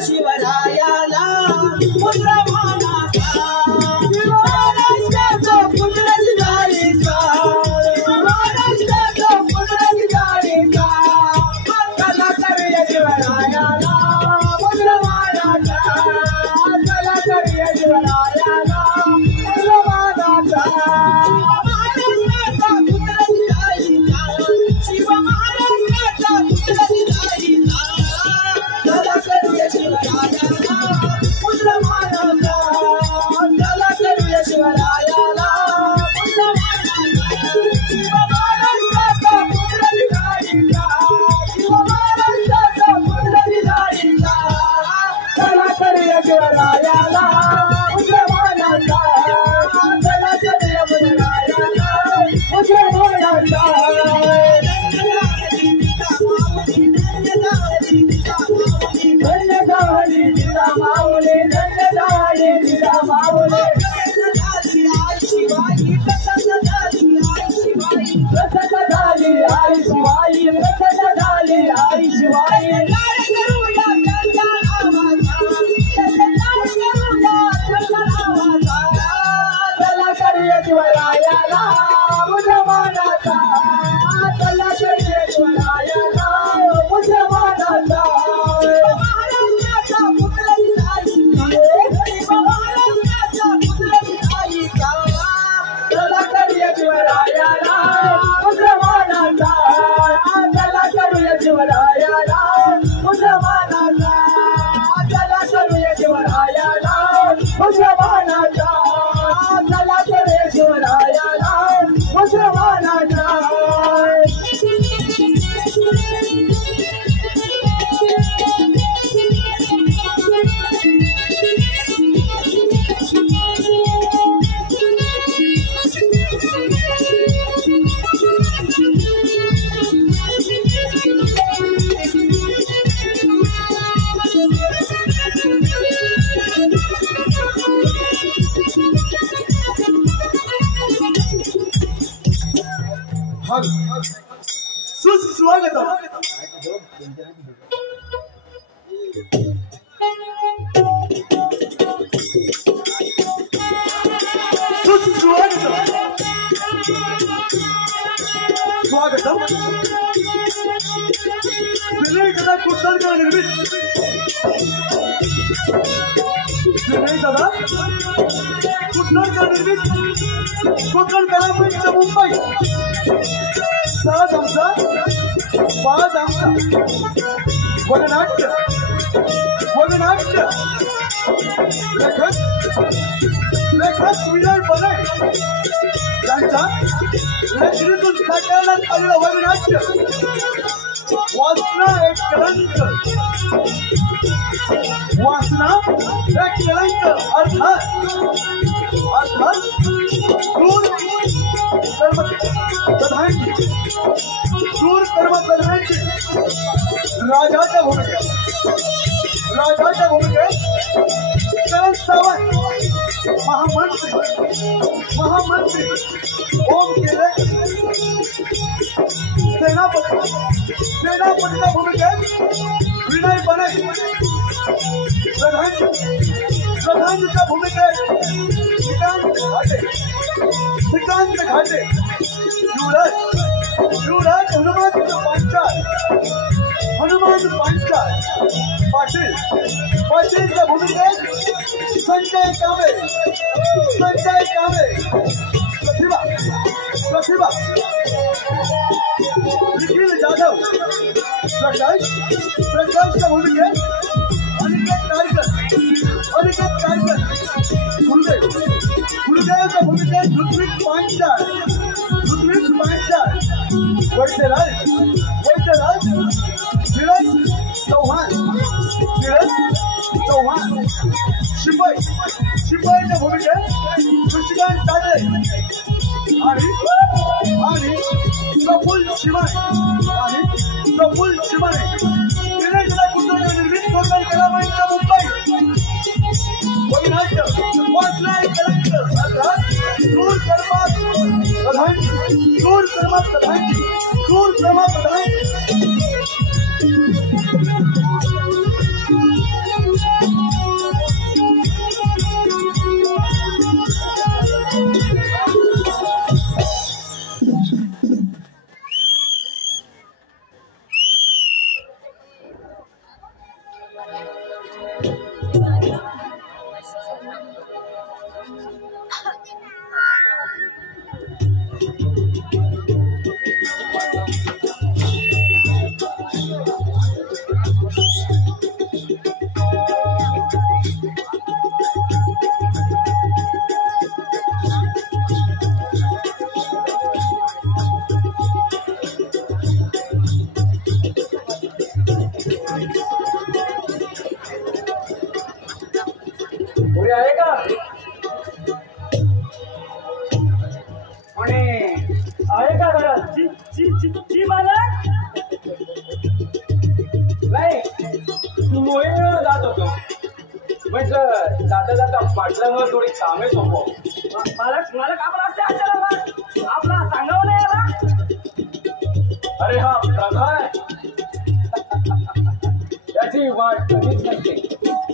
शिवरायाला पुत्र मानाचा महाराष्ट्राचा पुत्र जिजाईचा महाराष्ट्राचा पुत्र जिजाईचा चला करूया शिवरायाला पुत्र मानाचा चला करूया शिवरायाला पुत्र मानाचा महाराष्ट्राचा पुत्र जिजाईचा शिव महाराष्ट्राचा पुत्र जिजाईचा चला करूया शिवरायाला पुत्र मानाचा चला करूया शिवरायाला पुत्र मानाचा शिव महाराष्ट्राचा पुत्र जिजाईचा शिव महाराष्ट्राचा पुत्र जिजाईचा चला करूया शिवरायाला पुत्र मानाचा चला करूया शिवरायाला पुत्र मानाचा माऊले नंदधारी दिला माऊले शिवाई प्रसन्न झाली आई शिवाई प्रसन्न झाली आई शिवाई चला करूया शिवरायाला पुत्र मानाचा चला करूया शिवरायाला पुत्र मानाचा शिवरायाला पुत्र मानाचा चला करूया शिवरायाला पुत्र मानाचा चला करूया शिवरायाला पुत्र मानाचा चला करूया शिवरायाला पुत्र मानाचा सुस्वागत स्वागतम विनय दादा कुठलकर निर्मित कोकण कलामंच मुंबई वगनाट्य लेखक विजय बने त्यांच्या लेखणीतून साकारण्यात आलेलं वगनाट्य वासना एक कलंक अर्थात क्रूर कर्मप्रधानांची राजाच्या भूमिकेत चरण सावंत महामंत्री ओम केले सेनापतीच्या भूमिकेत विनय बने प्रधानच्या भूमिकेत श्रीकांत घाटे युवराज हनुमान पांचाळ पाटीलच्या भूमिकेत संजय कांबळे प्रतिभा निखिल जाधव प्रकाशच्या भूमिकेत अनिकेत कारकर गुरुदेवच्या भूमिकेत ऋत्विक पांचाळ वैद्यराज धीरज चौहान शिपाईच्या भूमिकेत शशिकांत ताजे आणि प्रफुल्ल शिमाने निर्मित कोकण कलामंच मुंबई वगनाट्य वासना एक कलंक अर्थात क्रूर कर्मप्रधान आहे का कोणी आहे का घरात? जी मालक नाही मोहीमेवर जात होतो म्हटलं जाता जाता पाटलांवर थोडी कामे सोपव. मालक आपण असे अचानक आपला सांगावं नाही आला. अरे हा प्रधान त्याची वाट कधीच नसते.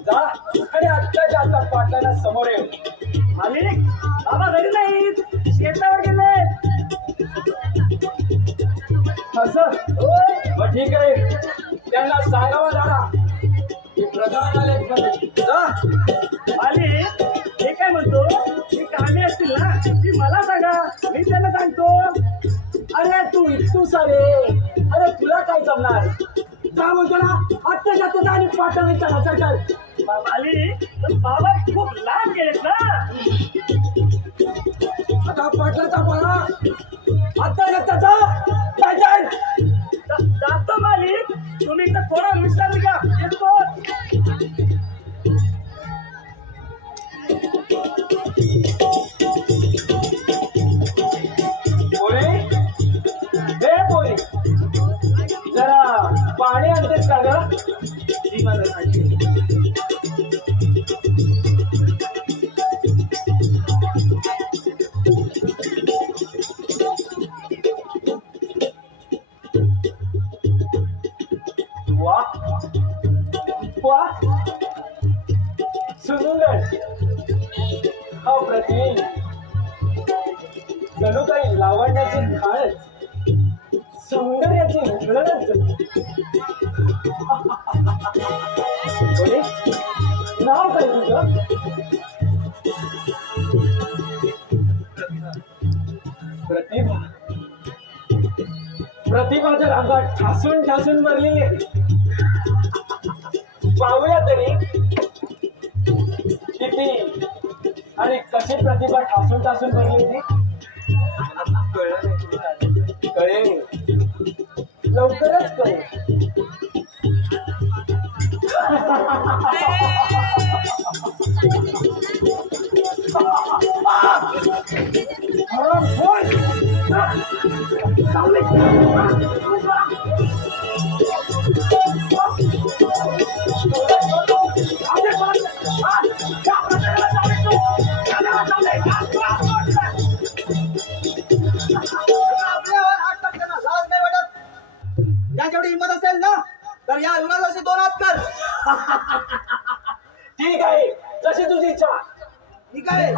जा आणि आत्ताच्या आता पाटलांना समोर येऊ. मालिक बाबा घरी नाहीत, शेतावर गेले. असं मग ठीक आहे, त्यांना सांगावं जरा की प्रधान आले. जा मालिक हे काय म्हणतो, ही कामे असतील ना ती मला सांगा, मी त्यांना सांगतो. अरे तू इतकू सारे, अरे तुला काय जमणार? का म्हणतो ना आत्ता जातो आणि पाटण चला बाबाली बाबा खूप लांब गेलेत ना. आता पाटलाचा पाला आत्ता जाता जातो मालिक. तुम्ही इथं थोडा विश्रांती घ्या, येतो. बोले हे बोले जरा पाणी आणतेस का ग? जी मला सांगते. वा वा सुंदर हा प्रतिम जणू काही लावण्याची खाणच सौंदर्याची उजळणच. बोले नाव काय तुझं? प्रतिभा. प्रतिभाच्या रांगात ठासून ठासून भरलेली आहे. पाहूया तरी किती आणि कशी प्रतिभा ठासून ठासून भरली होती. कळेल लवकरच कळेल. जेवढी हिंमत असेल ना तर या विमानाशी 2 हात कर. ठीक आहे, जशी तुझी इच्छा. ठीक आहे.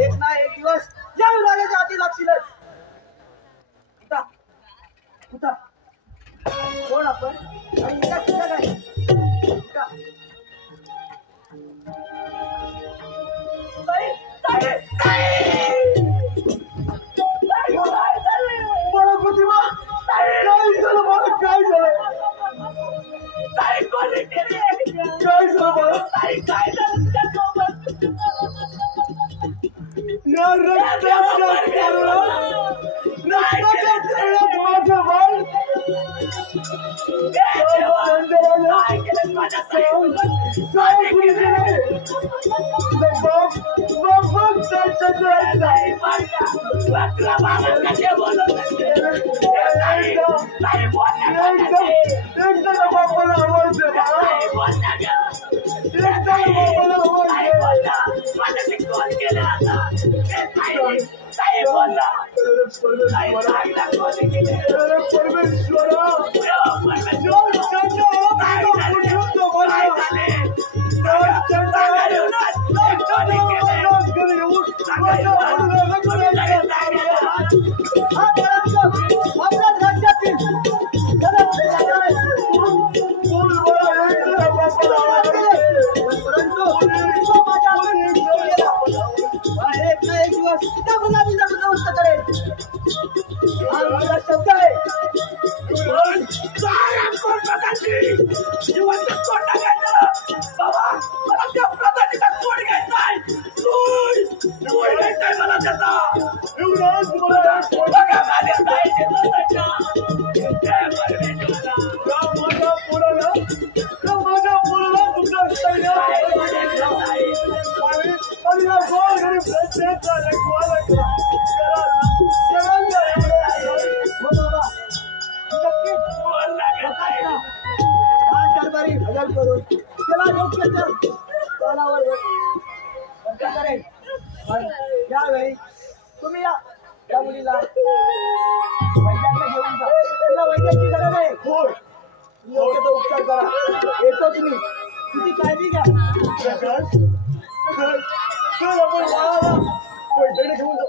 एक ना एक दिवस या विमानाच्या हाती लागशीलच. कोण आपण आणि इथं कुठं काय? तुम्ही या मुलीला वैद्याकडे घेऊन जा. तिला वैद्याची गरज आहे. योग्य तो उपचार करा. येतो तुम्ही. तिची काळजी घ्या. वैद्याकडे घेऊन जा.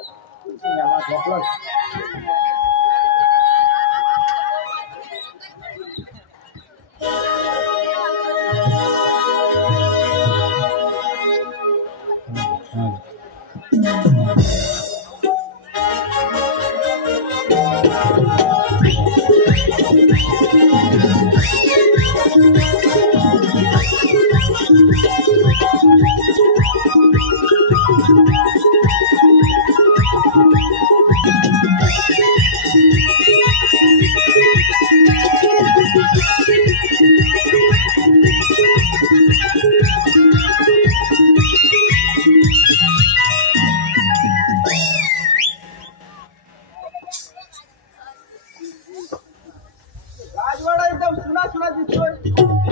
राजवाडा एकदम सुना सुना दिसतोय.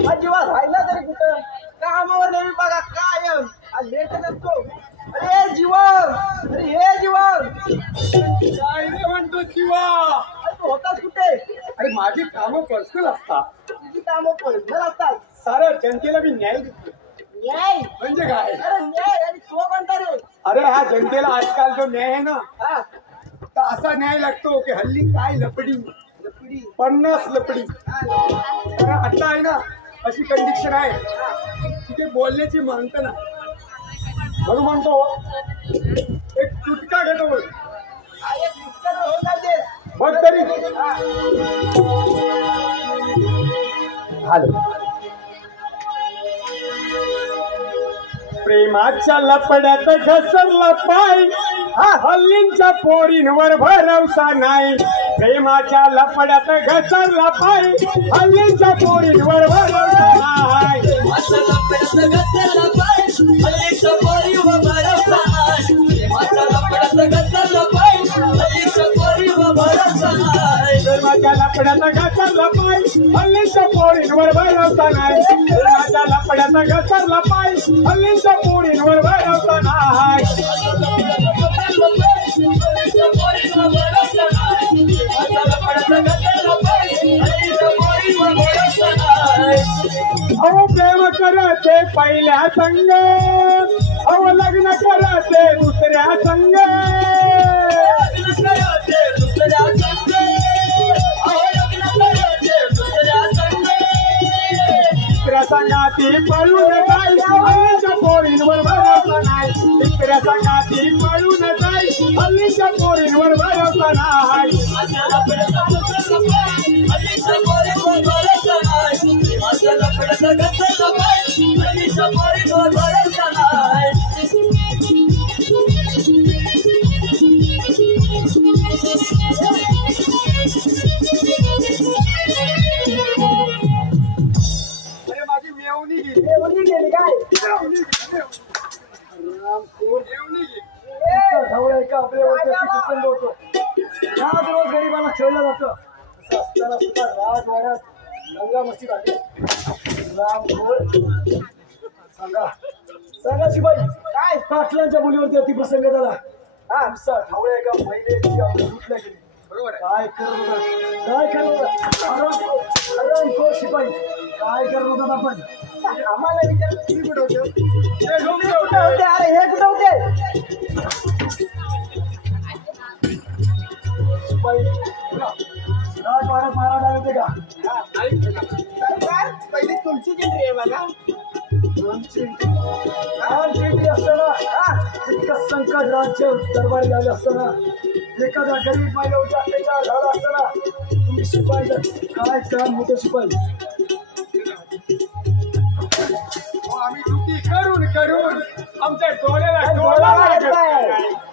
हा जीवा राहिला तरी कुठं कामावर नेहमी बघा कायम आज लेट असतो. अरे जीवा, अरे हे जीवा काय रे म्हणतो शिवा? तू होतास कुठे? अरे माझी कामं पर्सनल असतात. तुझी कामं पर्सनल असतात. साऱ्या जनतेला मी न्याय देतो. न्याय म्हणजे काय? अरे न्याय आणि तो कोणता रे? अरे ह्या जनतेला आजकाल जो न्याय आहे ना, हा तर असा न्याय लागतो की हल्ली काय लपडी लपडी 50 लपडी. तर आता आहे ना अशी कंडिशन आहे तिथे बोलण्याची म्हणतं ना, म्हणून म्हणतो एक चुटका घेतो बघ. हा एक मिस्टर हो जाऊ दे. बघ तरी हॅलो. प्रेमाच्या लपड्यात घसरला पाय, हल्लींच्या पोरींवर भरवसा नाही. प्रेमाच्या लपड्यात घसरला पाय, हल्लींच्या पोरींवर भरवसा नाही. प्रेमाच्या लपड्यात घसरला पाय, हल्लींच्या पोरींवर भरवसा नाही. प्रेमाच्या लपड्यात घसरला पाय, हल्लींच्या पोरींवर भरवसा नाही. अहो प्रेम करायचे पहिल्या संग, अहो लग्न करायचे दुसऱ्या संग. तिसऱ्या संगाती पळून जाईल, हल्लीच्या पोरींवर भरवसा नाही. तिसऱ्या संगाती पळून जाईल, हल्लीच्या पोरींवर भरवसा नाही. अरे माझी मेवणी गेली. मेवणी गेली काय? मेवणी गेली. आपल्यावरती होतो. ह्याच रोज गरिबांना खेळलं जातं. असं असताना सुद्धा राजवाड्यात दंगा मस्ती झाली. सांगा सांगा शिवाई काय पाटलांच्या मुलीवरती अतिप्रसंग झाला. आमचा ढवळ्या एका महिलेची लुटल्या गेली. बरोबर आहे. काय करत होता आरामखोर शिपाई काय करत होता आपण? आम्हाला विचार तुम्ही कुठे होते? अरे हे कुठे होते? शिपाई राजवाड्यात महाराज आले होते का? पहिली तुमची एंट्री आहे बघा. तुमची एंट्री असताना इतकं संकट राज्य दरबारी आले असताना एखादा गरीब महिलेवरती अत्याचार झाला असताना तुम्ही शिपाई काय काम होतं शिपाई? आम्ही चुकी करून करून आमच्या डोळ्याला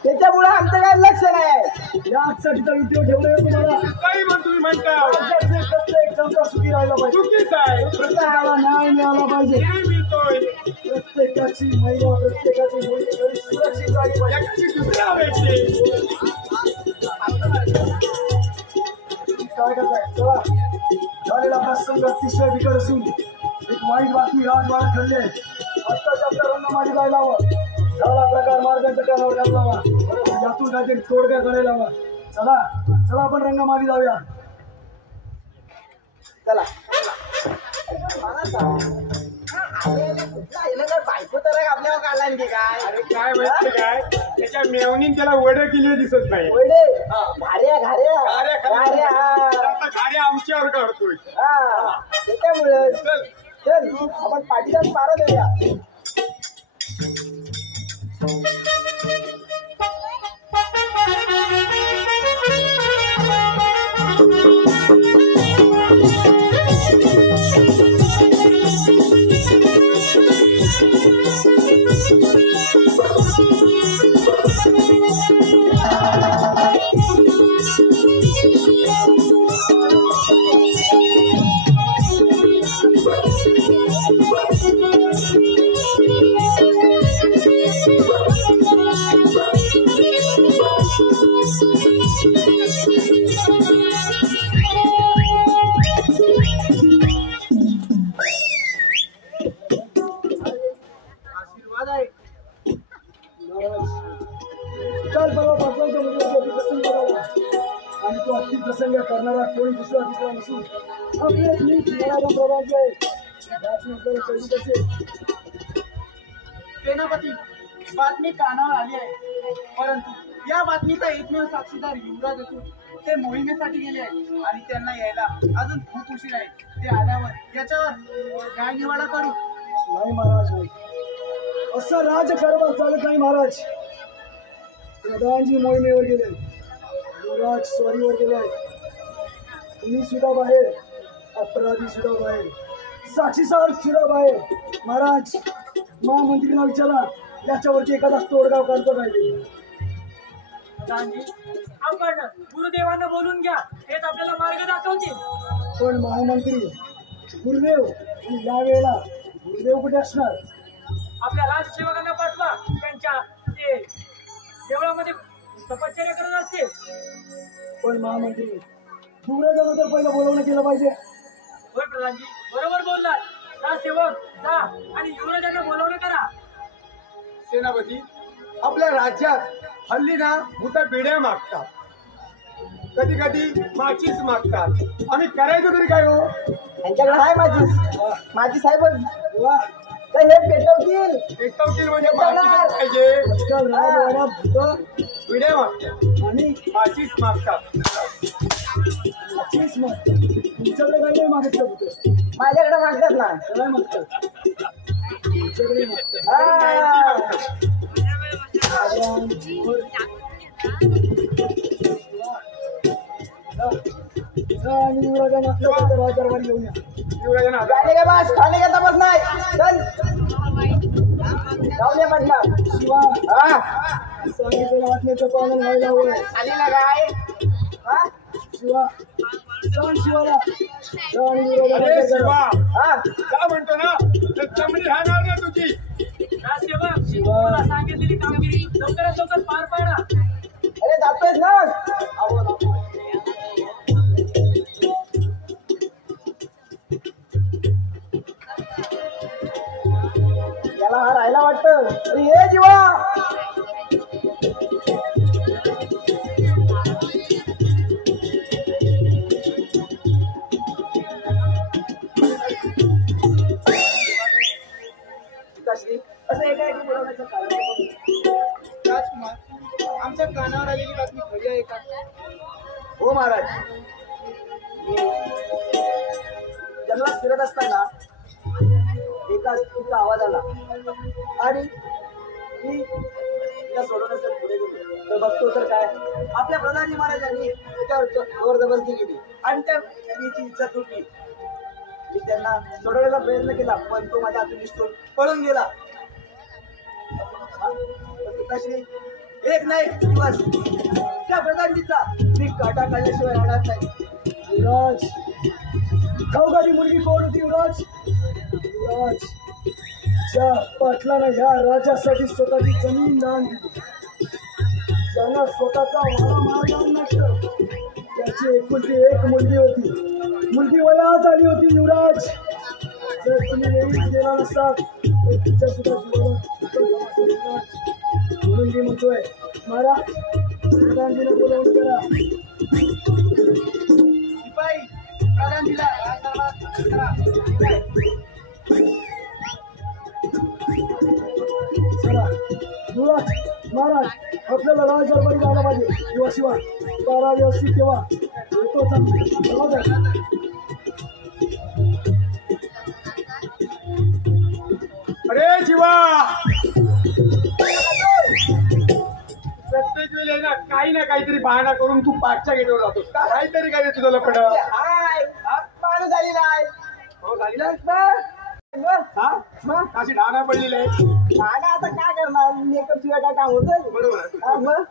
त्याच्यामुळे आमचं काय लक्ष नाही. यासाठी तर इथे ठेवलं तुम्हाला. काही पण तुम्ही म्हणता प्रत्येक जनता सुखी राहिला पाहिजे. चुकीचं आहे. प्रत्येकाला न्याय मिळाला पाहिजे. मिळतोय प्रत्येकाची महिला प्रत्येकाची मुलगी सुरक्षित झाली पाहिजे. एकाची दुसऱ्या भेटते. काय करताय? चला झालेला प्रसंग अतिशय बिकट असून एक वाईट बातमी राजवाड्यात घडली आहे. आत्ताच्या आत्ता रंगमारी जायला हवं. झाला प्रकार मार्गाच्या कानावर घालावा. यातून काहीतरी तोडगा काढायला हवा. चला चला आपण रंगमारी जाऊया. चला बायको तर आपल्यावर काढला काय? अरे काय माहिती काय त्याच्या मेवणीन त्याला वड केली दिसत नाही. वडे घाऱ्या घाऱ्या घाऱ्या आता गाड्या आमच्यावर काढतोय. त्याच्यामुळे चल आपण पाठीला मारा देऊया. काल परवा पाटलांच्या मुलीचा प्रसंग झाला आणि तो अति प्रसंग करणारा कोणी दुसरा तिसरा नसून आपलेच मी मराठा प्रभाग आहे. सेनापती, बातमी कानावर आली आहे, परंतु या बातमीचा एकमेव साक्षीदार युवराज असून ते मोहिमेसाठी गेले आहेत आणि त्यांना यायला अजून खूप उशीर आहे. ते आल्यावर याच्यावर काय निवाडा करू? नाही महाराज, नाही असं राजकारभार चालत नाही महाराज. प्रधानजी मोहिमेवर गेले, युवराज स्वारीवर गेले, तुम्ही सुद्धा बाहेर, अपराधी सुद्धा बाहेर, साक्षीदार सुद्धा बाहेर. महाराज महामंत्रीला विचारा याच्यावरती एखादा तोडगा काढतो पाहिजे. प्रधानजी, आपण गुरुदेवांना बोलून घ्या, हेच आपल्याला मार्ग दाखवतील. पण महामंत्री गुरुदेव या वेळेला गुरुदेव कुठे असणार? आपल्या राजसेवकांना पाठवा, त्यांच्या ते देवळामध्ये तपश्चर्या करत असतील. पण महामंत्री गुरुदेवाला तर पहिलं बोलवणं केलं पाहिजे. होय प्रधानजी, बरोबर बोललात. राजसेवक जा आणि युवराजांना बोलवणं करा. सेनापती, आपल्या राज्यात हल्ली ना भूता पिढ्या मागतात, कधी कधी माचीस मागतात. आम्ही करायचं तरी काय हो? त्यांच्याकडे आहे माझी साहेब वा तर हे पेटवतील म्हणजे माचीस पाहिजे. पिढ्या मागतात आणि माचीस मागतात. तुमच्याकडे काही नाही मागितलं होतं, माझ्याकडे मागतात ना. काय मागतात? तुमच्याकडे राजावर घेऊन या. का बस खाणे का तपास नाही. शिवा सांगितलेलं आज्ञेचं पालन व्हायला हवं. आली ना काय? शिवा सांग शिवाला अरे शिवा, का म्हणतो ना तर चमडी राहणार ना तुझी. राजसेवक, तुम्हाला सांगितलेली कामगिरी लवकरात लवकर पार पाडा. अरे जातोयस ना. याला हा राहायला वाटतं. अरे ये जीवा. राजकुमार, आमच्या कानावर आलेली बातमी खरी आहे का? हो महाराज. जंगलात फिरत असताना एका स्त्रीचा आवाज आला आणि मी तिला सोडवण्यासाठी पुढे गेलो. तर बघतो तर काय, आपल्या प्रधानजी महाराजांनी त्याच्यावर जबरदस्ती केली आणि त्या स्त्रीची इज्जत तुटली. मी त्यांना सोडवण्याचा प्रयत्न केला, पण तो माझ्या हातून निसटून पळून गेला. पिताश्री, एक नाही दिवस त्या प्रधानजीचा मी काटा काढल्याशिवाय राहणार नाही. युवराज, गावगाडी मुलगी कोण होती युवराज? युवराज, ज्या पाटलानं ह्या राजासाठी स्वतःची जमीन दान दिली, ज्यानं स्वतःचा वाडा मारला नसतं, त्याची एकुलती एक मुलगी होती. मुलगी वयात आली होती युवराज. जर तुम्ही नेहमीच गेला नसतात तर तिच्या सुद्धा जीवनात म्हणून मी म्हणतोय, महाराज प्रधानजीला बोलावून करा. शिपाई, प्रधानजीला राजदरबारात करा. चला युवराज, महाराज आपल्याला राजदरबारी जायला पाहिजे. किंवा शिवाय तारा व्यवस्थित ठेवा. येतो चांगला. अरे जीवा, प्रत्येक वेळेला ना काही ना काहीतरी बहाणा करून तू पाठच्या गेटवर जातो. काहीतरी काय तुझं लपड. हाय, पाणी झालेला आहे. हो झालेला हा मग अशी ढाणा पडलेली आहे. आता काय करणार, मेकअप शिवाय काय काम होतं? बरोबर.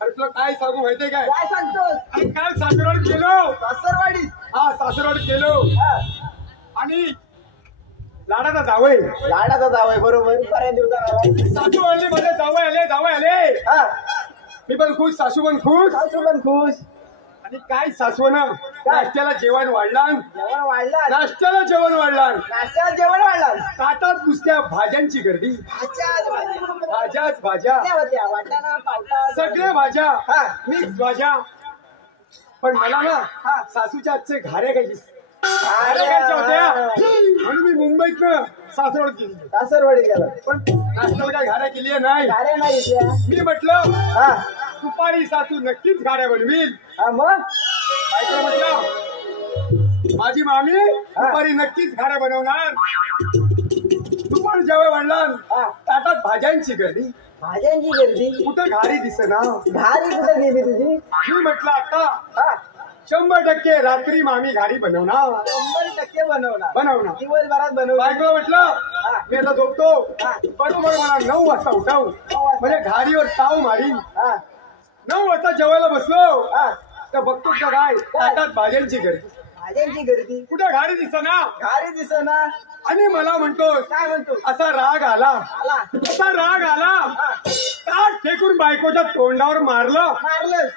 अरे तुला काय सांगू माहितीये काय? काय सांगतोस? अरे काल सासरवाडीत गेलो. सासरवाडी? हा सासरवाडीत गेलो आणि लाडाचा जावय लाडाचा जावय बरोबर. बऱ्याच दिवसाला सासू आणली, माझे जावय आले. मी पण खुश, सासू पण खुश. सासू पण खुश. आणि काय सासवनं नाश्त्याला जेवण वाढलं. जेवण वाढलं. नाश्त्याला जेवण वाढलं. नाश्त्याला जेवण वाढलं. ताटात नुसत्या भाज्यांची गर्दी. भाज्याच भाज्या, होत्या वाटाणा पावटा सगळ्या भाज्या, मिक्स भाज्या. पण मला ना सासूच्या आजचे घाऱ्या खायच्या होत्या म्हणून मी मुंबईत सासरवाडीत गेली. सासरवाडी गेला पण नाश्त्याला काय घाऱ्या केली नाही. गाड्या नाही. मी म्हटलं दुपारी सासू नक्कीच गाड्या बनवील. मग बायकोला म्हटलं माझी मामी दुपारी नक्कीच गाड्या बनवणार. दुपारी जेवण वाढलं, ताटात भाज्यांची गर्दी. भाज्यांची गर्दी. कुठं घारी दिसेना. घारी कुठे गेली तुझी? मी म्हटलं आता 100% रात्री मामी घारी बनवणार. 100% बनवणार. दिवसभरात बनवणार. बायकोला म्हटलं मी आता झोपतो. बरोबर मला 9 वाजता उठाव म्हणजे घारीवर ताव मारी. 9 वाजता जेवायला बसलो तर बघतो का काय ताटात भाज्यांची गर्दी. भाज्यांची गर्दी. कुठं घारी दिसेना. घारी दिसेना. आणि मला म्हणतो काय म्हणतो? असा राग आला. ताट फेकून बायकोच्या तोंडावर मारलं.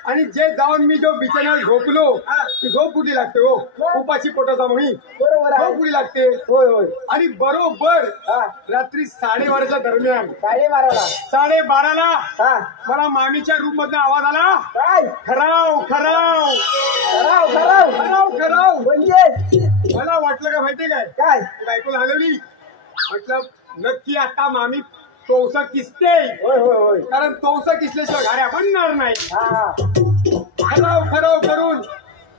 आणि जे जाऊन मी जो बिछाण्यावर झोपलो ती झोप कुठे लागते हो? उपाची पोटाचा मोही बरोबर झोप कुठे लागते? होय होय. आणि बरोबर रात्री 12:30च्या दरम्यान 12:30ला मला मामीच्या रूम मधनं आवाज आला. काय? खराव खराव खराव खराव खराव खराव. म्हणजे मला वाटलं का माहितीये काय? काय? बायकोला हलवली. म्हटलं नक्की आता मामी तोसा किसते. होय होय होय. कारण तोसा किसल्याशिवाय घाऱ्या बनणार नाही. खराव करून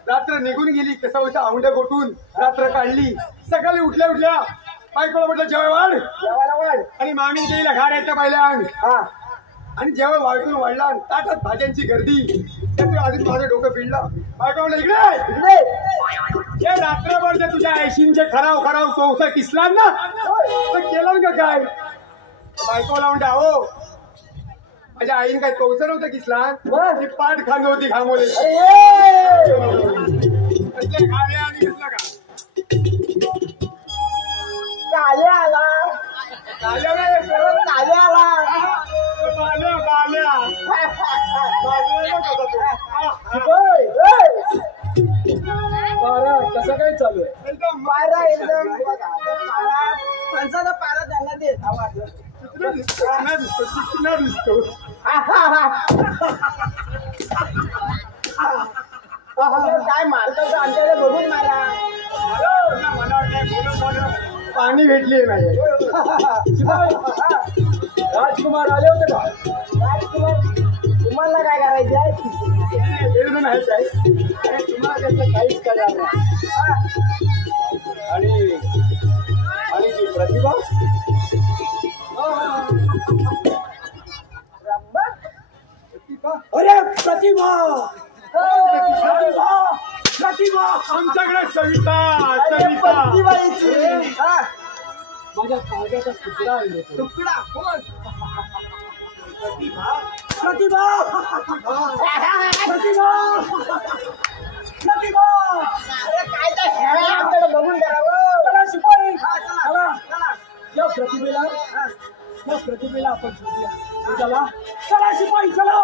रात्र निघून गेली. कसं औंढ्या गोठून रात्र काढली. सकाळी उठल्या बायकोला म्हटलं जेवायला वाढ. आणि मामी गेला घाऱ्याच्या पाहिल्या. आणि जेव्हा वाळटून वाढला ताटात भाज्यांची गर्दी. त्यात अजून माझं डोकं फिरलं. बायको म्हटलं इकडे जे रात्रभर जे तुझ्या ऐशींचे खराव तोसा किसला ना तर केलं का काय? बायकोला म्हणते अहो माझ्या आईने काय तोसर नव्हतं किसला. ती पाठ खांद होती घामोले. घाऱ्या आणि किसला का? काल्या आला. काल्या नाही काल्या आला. बाल्या पारा कसं काय चालू आहे? एकदम पारा एकदम माणसाचा पारा त्यांना देत आवाज. दिसतो. काय मारतात आमच्याकडे बघून मारा. पाणी भेटली नाही. राजकुमार आले होते का? राजकुमार तुम्हाला काय करायचं आहे? वेळ नाही आहे. अरे तुम्हाला त्याचं काहीच कळणार नाही. आणि ती प्रतिभा अरे प्रतिभा प्रतिभा प्रतिभा आमच्याकडे सविता माझ्या काळजाचा तुकडा आहे. तुकडा कोण? प्रतिभा प्रतिभा प्रतिभा काय तर हे आमच्याकडे बघून करावं. चला शिपाई चला चला. या प्रतिभेला आपण शोधूया. चला चला शिपाई चला.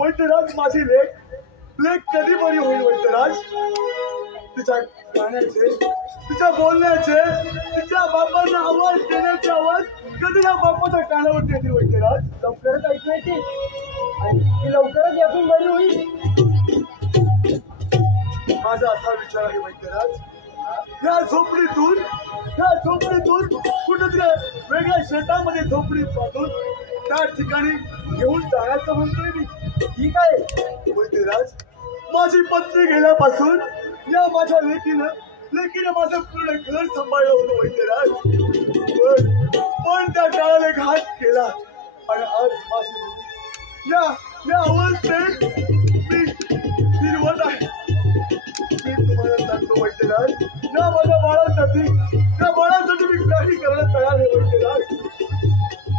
वैद्यराज माझी लेख कधी बरी होईल वैद्यराज? तिच्या गाण्याचे, तिच्या बोलण्याचे, तिच्या बापांना आवाज देण्याचे आवाज कधी या बापाच्या कानावरती येतील वैद्यराज? लवकरच ऐकू येते ती लवकरच यातून बरी होईल. माझा असा विचार आहे वैद्यराज, या झोपडीतून कुठेतरी वेगळ्या शेतामध्ये झोपडी बांधून त्या ठिकाणी घेऊन जाण्याचं म्हणतोय मी. ठीक आहे वैद्यराज, माझी पत्नी गेल्यापासून या माझ्या लेकीनं माझं पूर्ण घर सांभाळलं होतं वैद्यराज. पण त्या काळाने घात केला आणि आज माझी या अवस्थेत मी फिरवत आहे. मी तुम्हाला सांगतो वैद्यराज, या माझ्या बाळासाठी मी काही करायला तयार आहे वैद्यराज.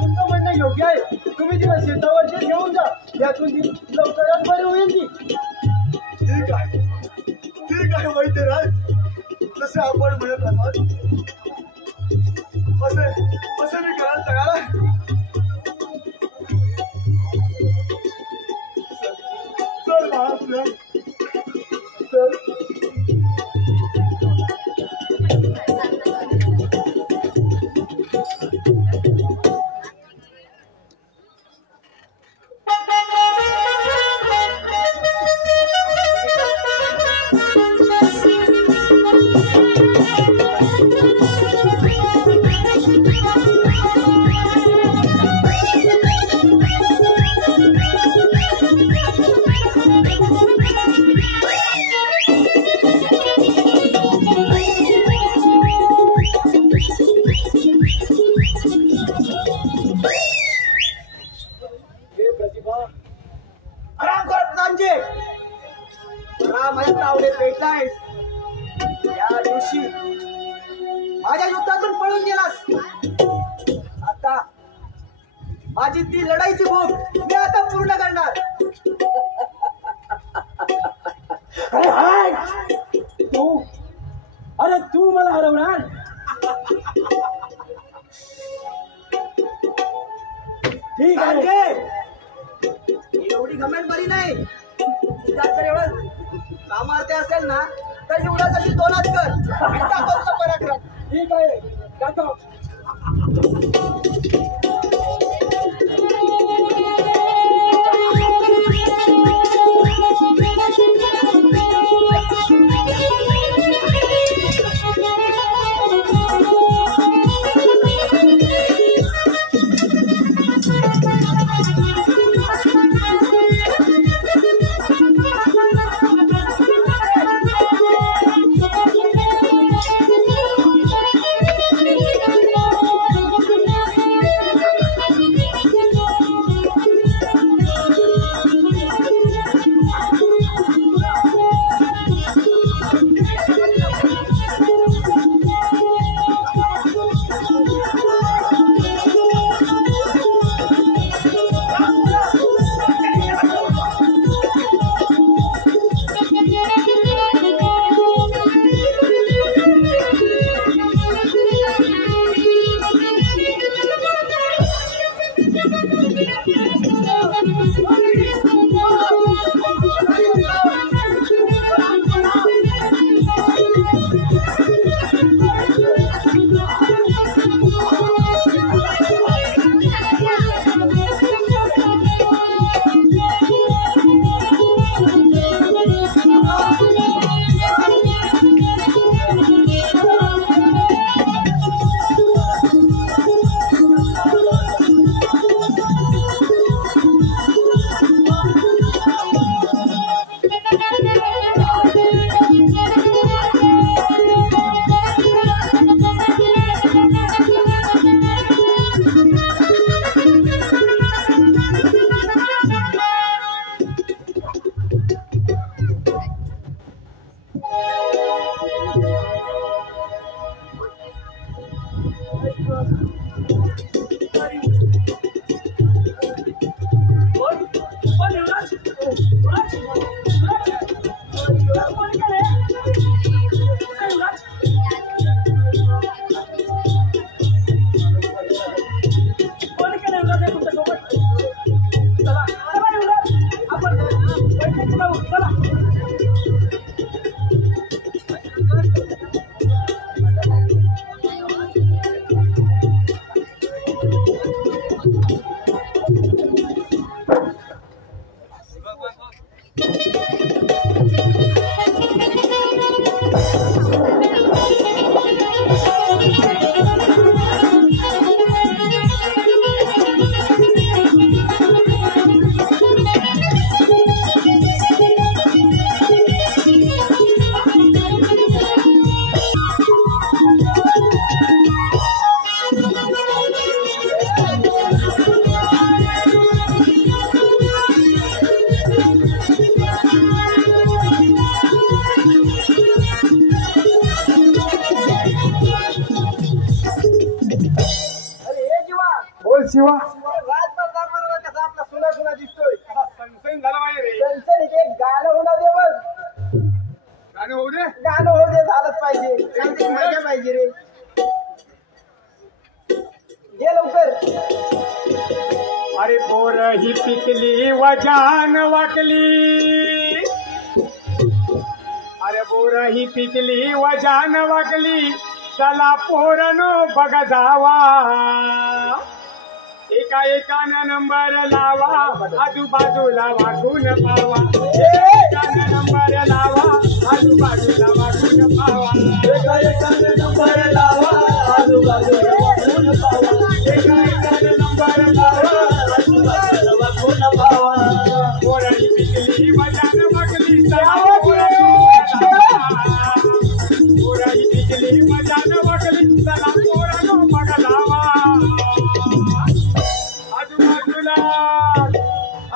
तुमचं म्हणणं योग्य आहे. तुम्ही तिला शेतावरती घेऊन जा, यातून ती लवकरच बरी होईल ती. ठीक आहे वैद्यराज, जसे आपण म्हणत आहात असे मी करायला तयार आहे. चल बाळा चल. या दिवशी माझ्या युद्धातून पळून गेलास. आता माझी ती लढाईची भूक मी आता पूर्ण करणार. तू मला हरवणार? ठीक आहे, एवढी घमेंट बरी नाही. जर एवढं सामर्थ्य असेल ना तर एवढा तशी दोनात कर आणि दाखव तुझा पराक्रम. ठीक आहे दाखव. शिवा राजपरदार कसा आपला सुना सुना दिसतोय कसा सनसैन झाला पाहिजे रे. सनसनीत एक गाणं होणार दे बघ. गाणं होऊ दे. गाणं हो दे झालंच पाहिजे काहीतरी मजा पाहिजे रे. ये लवकर. अरे बोर ही पिकली वजान वाकली. अरे बोर ही पिकली वजान वाकली. चला पोरनो बघ जावा. एका एकानं नंबर लावा. आजूबाजूला वाकून पावा. एकानं नंबर लावा. आजूबाजूला वाकून पावा. एका एकाने नंबर लावा आजूबाजूला वाकून पावा. एका एकानं नंबर लावा. आजूबाजूला वाकून पावा. पोर ही पिकली वजान वाकली. चला पोरही पिकली वजान वाकली. चला पोरानो बघ जावा.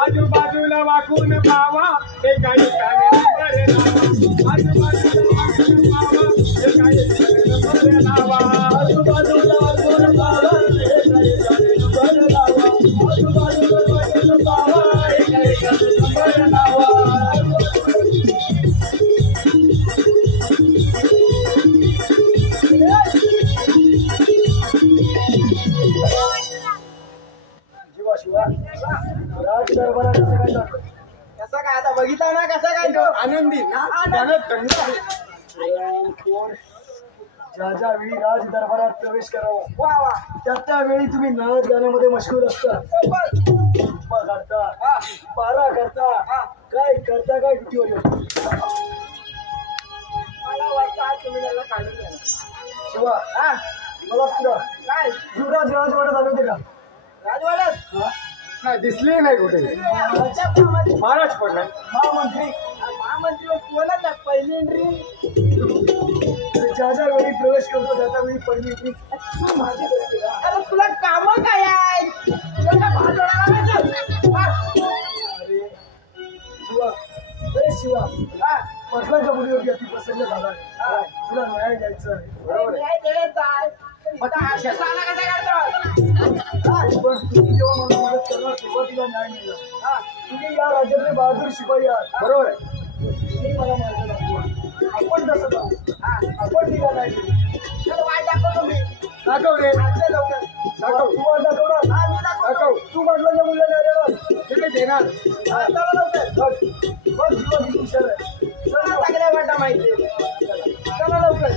आजूबाजूला वाकून पावा. एका एकाने नंबर लावा. आजूबाजूला वाकून पावा. एका एकाने नंबर लावा. आजूबाजूला वाकून पावा. एका एकाने नंबर लावा. आजूबाजूला वाकून पावा. एका एकाने नंबर लावा. शिवा शिवा राज दरबारात कसं काय चाललं? कसा काय आता बघितला ना कसा काय तो आनंदी ज्या ज्या वेळी राज दरबारात प्रवेश करावा वा वा. त्या वेळी तुम्ही नाच गाण्यामध्ये मशगूल असता. उपमा करता पारा करता काय करता काय ड्युटीवर येतो. मला वाटतं आज तुम्ही त्याला काढून घ्या. शिवा मला सुद्धा काय युवराज राजवाड्यात आले होते का? राजवाड्यात नाही दिसले नाही कुठे. महाराज पडलाय. महामंत्री महामंत्री कोणाच पहिली एंट्री. ज्या ज्या वेळी प्रवेश करतो त्या वेळी पहिली एंट्री माझीच असते का? अरे तुला काम काय आहे. तुला भांडवलाला पाहिजे. अरे शिवा शिवा पटलाच्या मुलीवरती अति प्रसन्न झाला. तुला न्याय द्यायचा आहे. बरोबर आहे. पण तुम्ही जेव्हा मला मदत करणार तेव्हा तिला न्याय मिळाला. तुम्ही या राज्यातले बहादूर शिपाई आहात. बरोबर आहे. तुम्ही मला मार्ग दाखवा. आपण कसं जाऊ. आपण तिला नाही देऊ. वाट दाखवतो मी. दाखव रे. लवकर दाखव. तू वाट दाखवणार. मी दाखवतो. दाखव. तू म्हटलं मुलं न्याय देणार. तिथे देणार. चला लवकर. बघ जीवा किती हुशार आहे. चला सगळ्या वाटा माहिती. चला लवकर.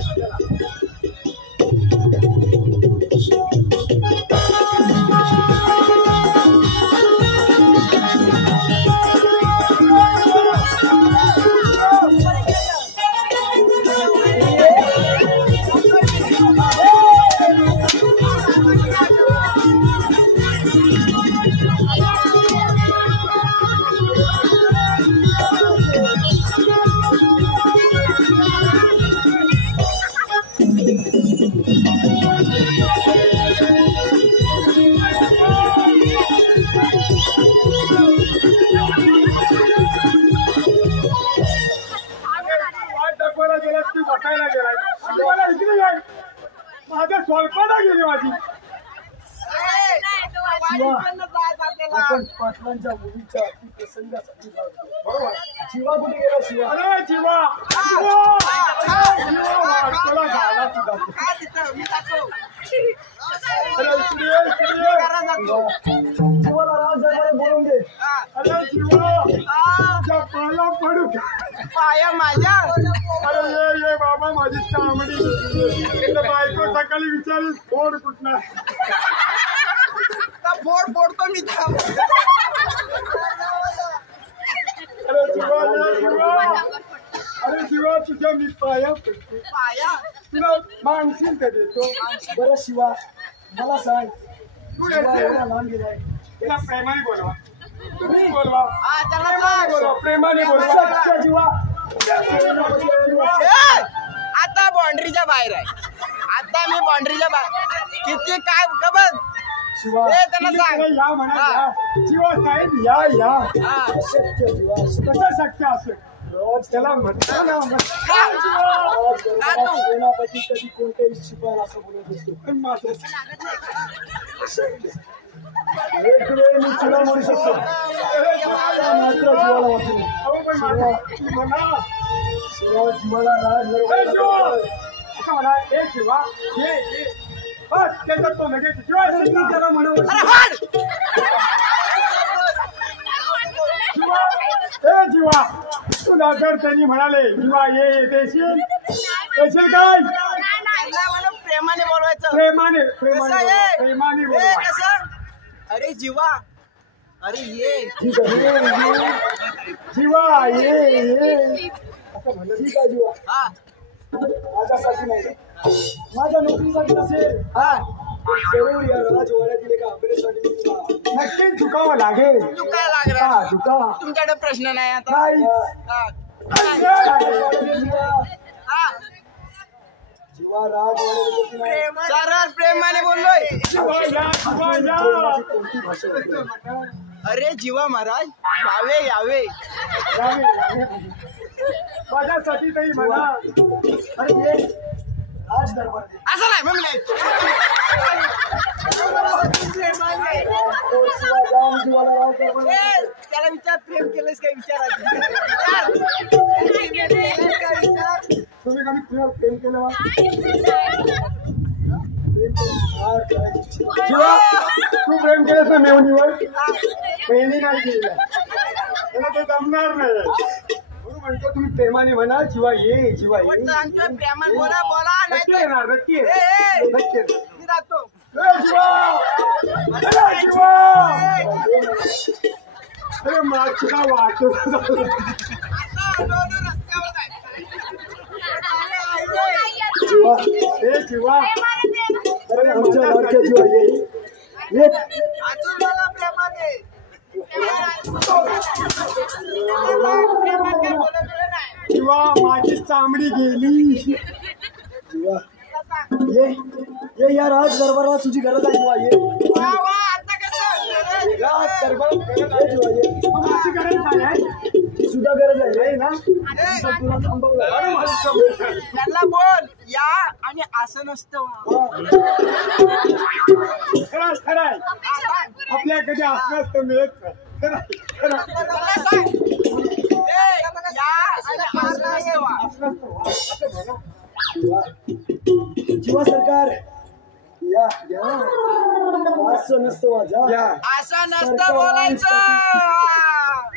माझ्या स्वल्पाला गेली माझी. आपण पाटलांच्या मुलीच्या अति प्रसंगासाठी बरोबर. शिवा कुठे गेला शिवा? अरे जीवा तुला झाला तुझा. शिवाला राज दरबारात बोलवून घे. अरे जीवा पाया पडू. पाया माझ्या. अरे ये बाबा माझी चामडी. बायको सकाळी विचारली फोड कुठला. फोड फोडतो मी. अरे जीवा अरे जीवा तुझ्या मी पाया पडतो. पाया तुला मानशील का देतो. बरं शिवा मला सांग. तू शिवा यायचं. एवढा लांब गेलाय. तिला प्रेमाने बोलवा. तुम्ही बोलवा. त्याला प्रेमाने बोलवा. प्रेमाने बोलवा. सच्चा जीवा. आता बाउंड्रीच्या बाहेर आहे. आता मी बाउंड्रीच्या बाहेर. किती काय बघ. शिवा त्यांना सांग. या म्हणा. जीवा साहेब या. शक्य जीवा कसं शक्य असेल. रोज त्याला म्हणता ना. सेनापती कधी कोणत्याही शिपायाला असं बोलत असतो. पण माझं एक वेळ मी तुला म्हणू शकतो आता मात्र जीवाला वाचू शिवाय जीवाला राज असं म्हणा ए जीवा ये बस त्याचा तो लगेच त्याला म्हणावं ए जीवा तुला जर त्यांनी म्हणाले जीवा ये येशील काय प्रेमाने बोलवायचं प्रेमाने प्रेमाने बोलवा. कसं अरे जीवा अरे ये ठीक आहे जीवा ये असं म्हणलं ठीक आहे जीवा हा माझ्यासाठी नाही माझ्या नोकरीसाठी नसेल हा जरूर या राजवाड्यातील एका अभ्यासासाठी मी तुला नक्की झुकावं लागेल तू काय लागला झुका तुमच्याकडे प्रश्न नाही आता नाही हा. हा. जीवा राजवाड्यातील सरळ प्रेमाने बोललोय जीवा या. कोणती भाषा बोलते? अरे जीवा महाराज यावे यावे माझ्यासाठी तरी म्हणा अरे ये राज दरबार दे. असं नाही मग नाही तो शिवा जाऊन जीवाला राज दरबार दे. ए, त्याला विचार प्रेम केलंस काय विचारायचं तुम्ही कधी प्रेम केलं बा? फार करायची इच्छा. जीवा तू प्रेम केलंस ना मेवणीवर पहिली नाही केलेलं त्याला ते जमणार नाही म्हणून म्हणतो तुम्ही प्रेमाने म्हणा जीवा ये जीवा ये सांगतोय प्रेमाने बोला बोला नाही नक्की येणार नक्की ए, येणार. ए. नक्की येणार. मी राहतो ए, जीवा! ए, जीवा! अरे मागचा वाटतो जीवा हे जीवा अरे आमच्या लाडक्या जीवा ये ये अजून मला प्रेमाने प्रेमाने बोलवलेलं नाही. जीवा माझी चामडी गेली जीवा ये या राज दरबाराला तुझी गरज आहे जीवा ये वा वा आता कसं राज दरबार ये जीवा ये माझी गरज काय आहे ती सुद्धा गरज आहे नाही ना पण तुला थांबवलं अरे माझी चामडी. त्यांना बोल या आणि असं नसतं खरंय खरंय आपल्या कधी असं असतं मिळत नाही खरंय मला सांग ए, या आणि असं नसतं वा. असं म्हणा जीवा जीवा सरकार या या असं नसतं वा, जा या असं नसतं बोलायचं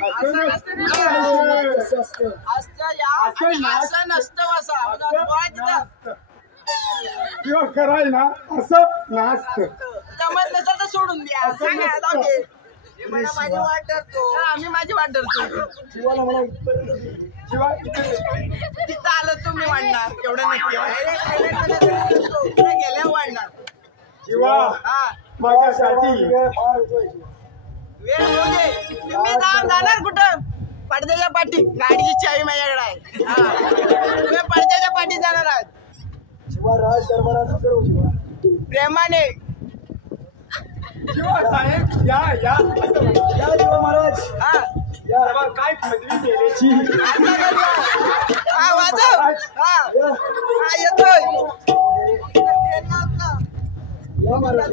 असं नसतं. कसं असतं असतं या आणि असं नसतं असं बोलायचं तर. किंवा कराय ना असं नाचतं जमत नसेल तर सोडून द्या असं सांगा, नसतं. जाऊ दे. मला माझी वाट धरतो आम्ही माझी वाट धरतो जीवाला मला इथपर्यंत दे. शिवाय तिथं आलं तुम्ही वाढणार एवढं नक्की पुढे गेल्या वाढणार जीवा हा माझ्यासाठी वेळ फार होतोय जीवा. वेळ होऊ दे तुम्ही जाणार कुठं पडद्याच्या पाठी गाडीची चावी माझ्याकडे आहे हा. तुम्ही पडद्याच्या पाठी जाणार आहात जीवा राज दरबारात हजर हो जीवा प्रेमाने जीवा साहेब या या असं म्हणा. या जीवा महाराज हा या तेव्हा काय खजवी केल्याची आता कसं? हा वाजव हा या हा येतोय या महाराज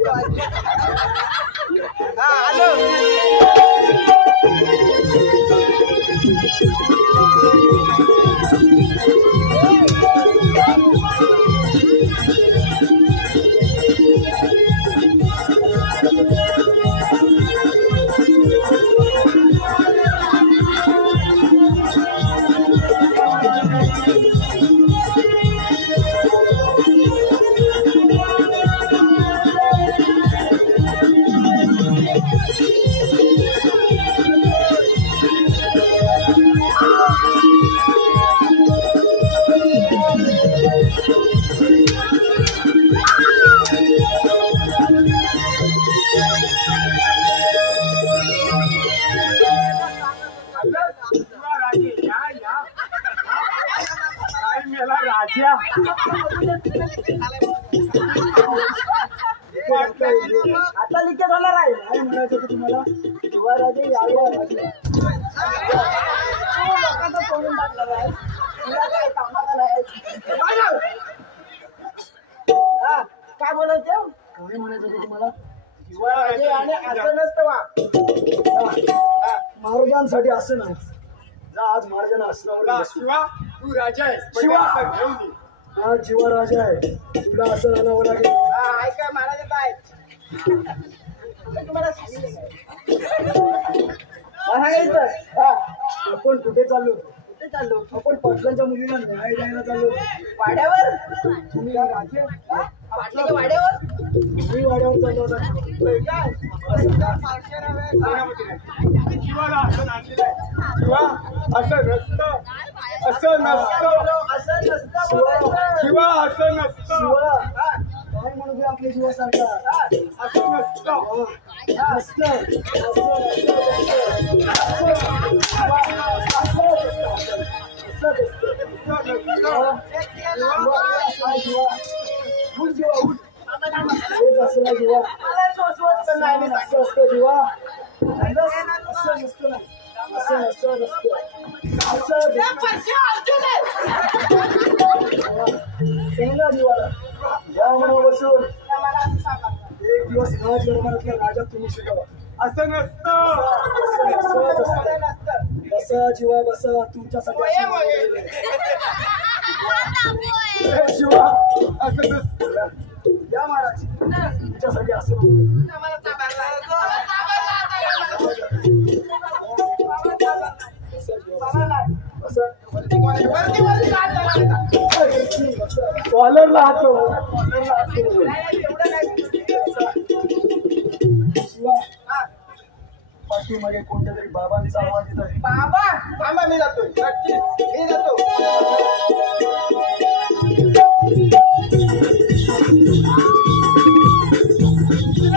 हा आलो जीवा राजे या या काय मेला राजा आता लिखित होणार आहे काय म्हणायचं होतं तुम्हाला जीवा राजे यावा राजे लोकांचं तोडून टाकलं आहे तुला काय कामाला नाही. हा काय बोलायचं काय म्हणायचं होतं तुम्हाला शिवराजे आणि असं नसतं वा. महाराजांसाठी असं नाही. जा आज महाराजांना असल्यावर शिवा तू राजा आहेस शिवा. घेऊन ये. हा जीवा राजा आहे. तुला असं राहावं लागेल. ऐका महाराज काय तुम्हाला सांगितलं आपण कुठे चाललो? कुठे चाललो? आपण पाटलांच्या मुलीला न्याय द्यायला चाललो. वाड्यावर. तुम्ही काय राजे? पाटलाच्या वाड्यावर. तुम्ही वाड्यावर चाललो होता. शिवाला असं नाचलेलं आहे. शिवा असं नसतं. असं नसतं. असं नसतं शिवा. बोलायचं. शिवा असं नसतं. शिवा काय म्हणतोय आपल्या जीवासारखा? असं नसतं. असतं. मला सोसवत पण नाही मी सांगतो. त्या पैसे अर्जुन आहे. मला सांगा. एक दिवस राजदरबारातल्या राजा तुम्ही शिकावा. असं नसतं. असं नसतं. बसा जीवा बसा. तुमच्यासाठी अशी होय. शिवा असं नसतं. या महाराज तुमच्यासाठी असं मला ताब्यात कॉलरला हात शिवा पाठीमागे कोणत्या तरी बाबांचा आवाज येत आहे. बाबा बाबा मी जातो. नक्कीच मी जातो.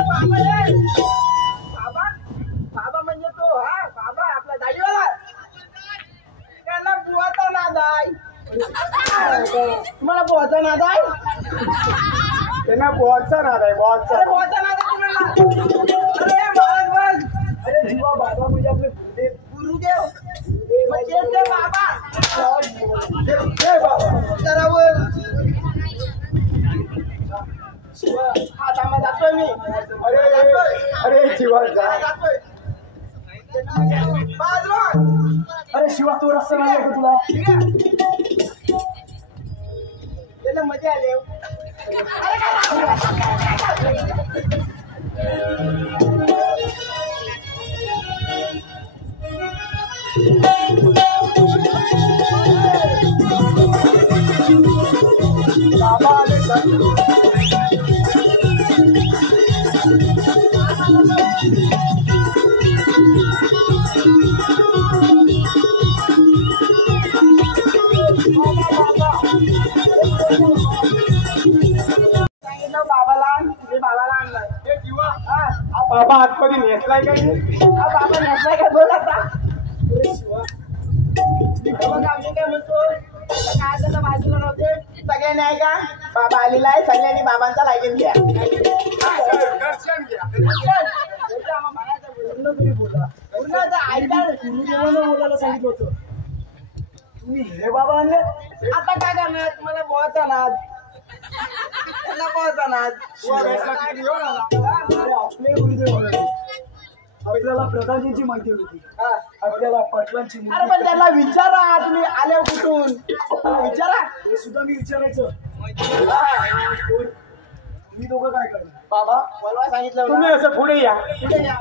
बाबा रे. बाबा बाबा म्हणजे तो बाबा आपला दाढीवाला. त्यांना बुवाचा नाद आहे. तुम्हाला बुवाचा नाद आहे? त्यांना बॉलचा नाद आहे. बॉलचा. अरे बुवाचा नाद आहे तुम्हाला. अरे महाराज बघ. अरे जीवा बाबा म्हणजे आपले गुरुदेव. गुरुदेव म्हणजे ते बाबा. हे बाबा करावं. शिवा हा थांबा जातोय मी. अरे जीवा जा. जातोय. बाजूला. अरे शिवा तो रस्ता नाही का तुला? त्याला मजा आली हो. बाबा आले का? सांगितलं बाबाला आण. मी बाबाला आणलं. हे जीवा हा बाबा आतमध्ये नेसलाय का नाही? बाबा नेसलाय काय बोल आता. अरे शिवा बाबा आम्ही काय म्हणतो काय त्याला बाजूला नव्हते सगळ्यांनी आहे का बाबा आलेला आहे. सगळ्यांनी बाबांचा लायसन घ्या. दर्शन घ्या. पूर्ण तुम्ही बोला. गुरुदेवानं बोलायला सांगितलं होतं. तुम्ही हे बाबा आणले? आता काय करणार मला बोलायचा नाद. त्याला बोलायचा नाद. शिवा भेटला की येऊन आला. अरे आपले गुरुदेव होते. आपल्याला प्रधानजींची माहिती होती. हा. आपल्याला पाटलांची अरे माहिती. पण त्याला विचारा तुम्ही आले कुठून त्याला विचारा. हे सुद्धा मी विचारायचं. हा. तुम्ही दोघं काय करणार? बाबा बोलवा सांगितलं तुम्ही ना. असं पुढे या. पुढे या.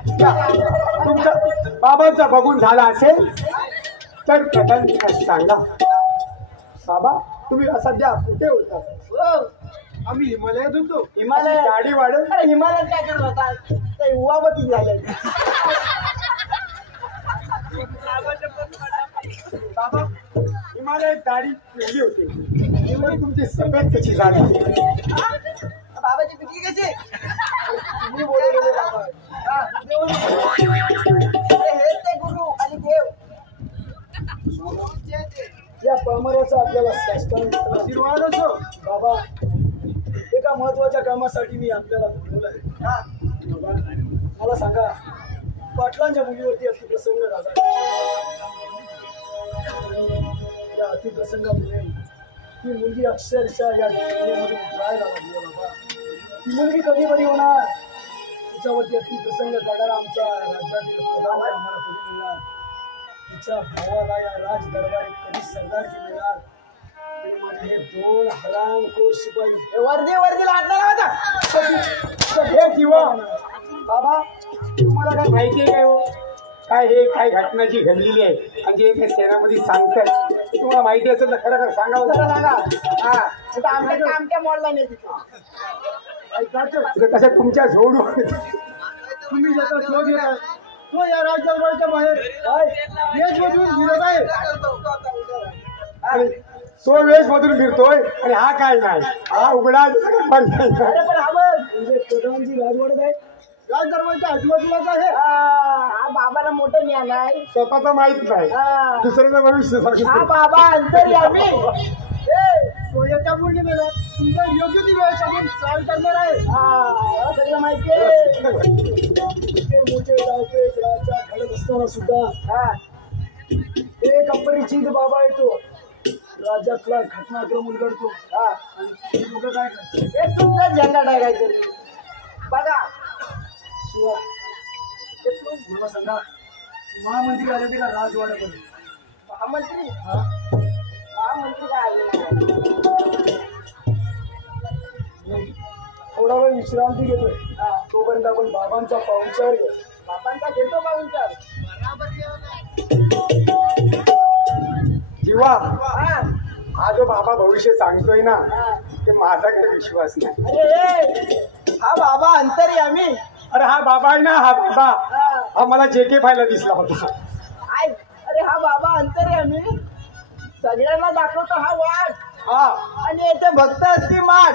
तुमचा बाबांचा बघून झाला असेल तर प्रधानजीला सांगा. बाबा तुम्ही सध्या कुठे होता? हो. आम्ही हिमालयात होतो. हिमालय गाडी वाढत. अरे हिमालयात काय करत होता ते उवाबती झाले. बाबा हिमालयात गाडी वेगळी होती. त्यामुळे तुमची सफेद कशी झाली? बाबाची पिकली कशी तुम्ही बोलले बाबा. हा, देव. हे ते गुरु आणि देव. या पामराचा आपल्याला साष्टांग आशीर्वाद असो. बाबा एका महत्वाच्या कामासाठी मी आपल्याला बोलवलं आहे. हा. बाबा मला सांगा पाटलांच्या मुलीवरती अतिप्रसंग झाला. या अतिप्रसंगामुळे ती मुलगी अक्षरशः या दुनियेमधून काय झाली बाबा. ती मुलगी कधी बरी होणार? तिच्यावरती अति प्रसंग काढणारा आमचा राज्यातील प्रधान आम्हाला कधी मिळणार, तिच्या भावाला या राज दरबारी कधी सरदारकी मिळणार. आणि माझे हे दोन हरामखोर शिपाई वर्दी लागणार हे किंवा बाबा तुम्हाला काय माहिती आहे काय हो, काय हे काय घटना जी घडलेली आहे आणि जे काही सेनापती सांगतात तुम्हाला माहिती असेल तर खरं सांगा. सांगा आमच्या मॉलला नाही कसं तुमच्या जोडू तुम्ही ज्याचा शोध घेत आहे तो या राज दरबारच्या बाहेर वेश बदलून फिरत आहे. तो वेश मधून फिरतोय आणि हा काय नाही, हा उघडा पण नाही. म्हणजे प्रधानजी राजवाड्यात आहे, राज दरबारच्या आजूबाजूलाच आहे. हा बाबाला मोठं ज्ञान आहे. स्वतःच माहित नाही, दुसऱ्याचं भविष्य हा सांगतो. बाबा अंतर्यामी सोन्याच्या पौर्णिमेला तुमच्या योग्य ती वेळ सांगून चाल करणार आहे. हा सगळं माहिती आहे. इतके मोठे डावपेच राजा घडत असताना सुद्धा एक अपरिचित बाबा येतो, राज्यातला घटनाक्रम उलगडतो. आणि लोक काय करतात, हे तुमचा झेंडा आहे काहीतरी बघा. शिवा मला सांगा, महामंत्री आले ते का राजवाड्याकडे? महामंत्री महामंत्री काय आले नाही. थोडा वेळ विश्रांती घेतोय, तोपर्यंत आपण बाबांचा पाहुणचार घेऊ. बाबांचा घेतो पाहुणचार. जीवा हा जो बाबा भविष्य सांगतोय ना ते माझा काही विश्वास नाही. अरे हा बाबा अंतर्यामी. अरे हा बाबा आहे ना, हा बाबा हा मला JK पाहायला दिसला होता. अरे हा बाबा अंतर्यामी सगळ्यांना दाखवतो हा वाट, हा आणि याचे भक्त असतील माठ.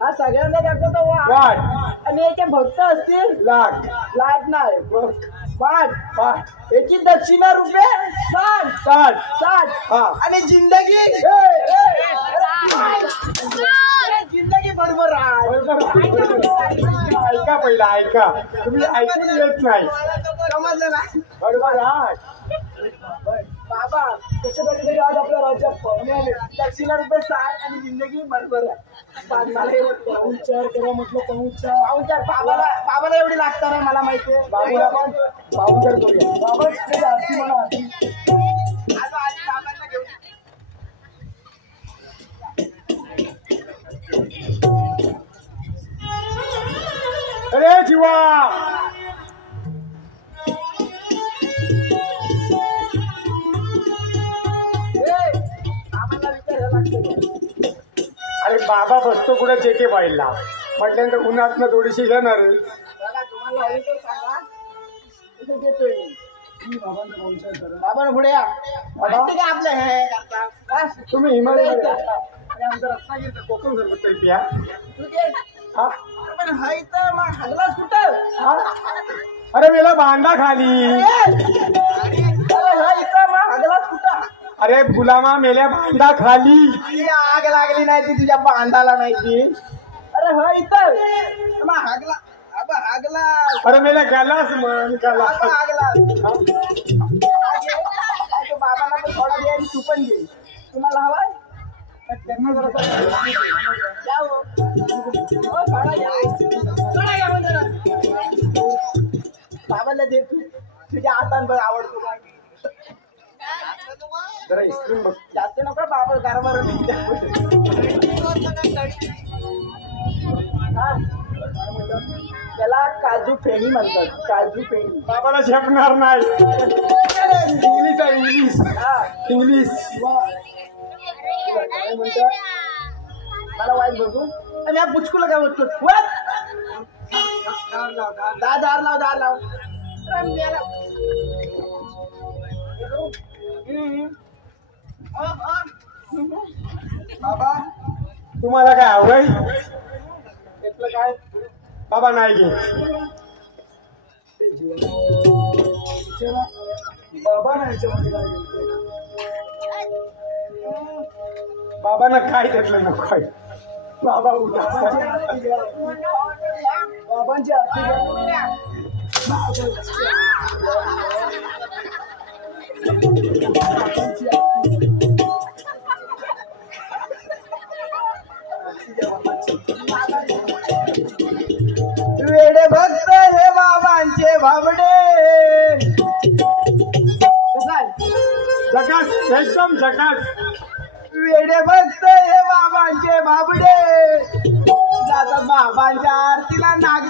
हा सगळ्यांना दाखवतो वाट, वाट आणि याचे भक्त असतील लाट लाट नाही वाट. पाठ याची दक्षिणा रुपये 60 हा. आणि जिंदगी जिंदगी बरोबर ऐका पहिला ऐका, तुम्ही ऐकून येत नाही. समजलं ना बरोबर हा. बाबा. त्याच्यासाठी तरी आज आपल्या राज्यात पाहुणे आले. दक्षिणा रुपये 60 आणि जिंदगी बरोबर आहे. पाहुणचार करा म्हटलं, पाहुणचार. बाबाला एवढी लागणार आहे मला माहिती आहे. बाबूला पण पाहुणचार करूया. बाबाच आरती म्हणा आरती. बाबांना घेऊन अरे जीवा अरे बाबा बसतो कुठे JK पाहिला म्हटल्यानंतर उन्हातनं थोडीशी घेणार. तुम्हाला हवी तर सांगा, इथे देतोय मी. तुम्ही बाबांचा पाहुणचार करा. बाबा पुढे या. माहिती का आपलं हे करता? तुम्ही हिमालय आमचा रत्नागिरीचं कोकण सरबत तरी प्या. तुझे हा? पण हा इथं मग हगलाच कुठं? हा? अरे मेला बांधा खाली. अरे हा इथं मग हगलाच कुठं? अरे गुलामा मेल्या बांधा खाली. ती आग लागली नाही ती तुझ्या बांधाला नाही ती. अरे हा इथं मग हागला. अबा हागला. अरे मेला गेलास मन गेलास. अबा हागला. बाबांना पण थोडा घे आणि तू पण घे. तुम्हाला हवाय? त्यांना जरा द्या हो. हो, थोडा घ्या. थोडा घ्या म्हणजे ना. बाबांना दे तू. तुझ्या हातांवर आवडतो का? जरा इस्क्रीम बघ. जास्त नको बाबा कारभार. त्याला काजू फेणी म्हणतात. काजू फेणी. बाबाला झेपणार नाही. इंग्लिश आहे इंग्लिश. इंग्लिश काय म्हणतात? मला वाईट बघू आणि या पुचकूला काय म्हणतो? दार लाव. रम्याला. बाबा तुम्हाला काय हवंय? घेतलं काय? बाबा नाही घेत. बाबा नाही याच्यामध्ये काय केलं? बाबांना काय घेतलं नको आहे. बाबा उदास बाबांची आहे. आरती घ्या. बाबांची आरती घ्या. वेडे बघ एकदम झकास. वेडे भक्त हे बाबांचे बाबडे जातात बाबांच्या आरतीला नाग.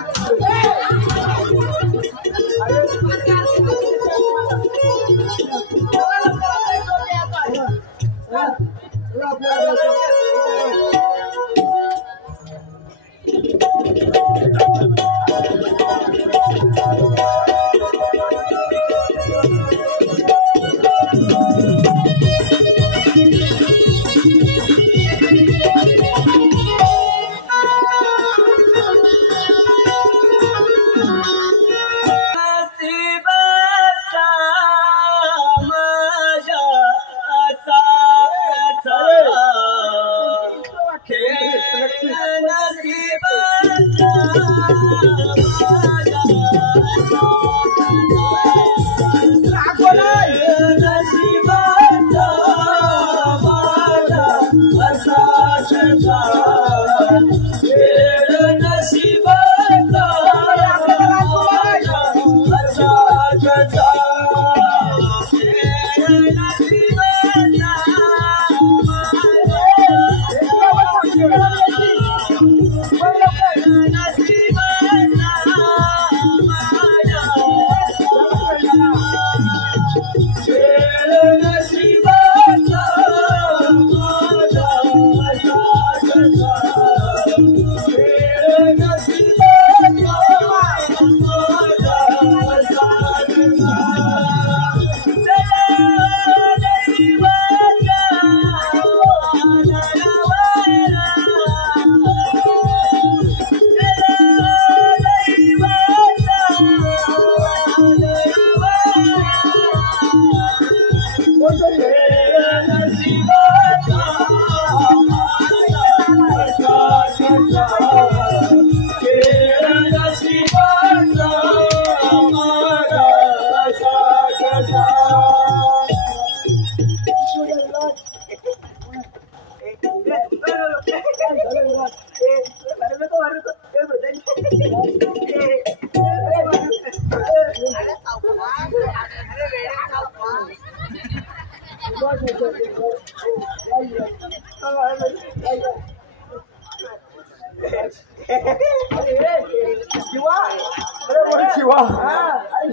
शिवा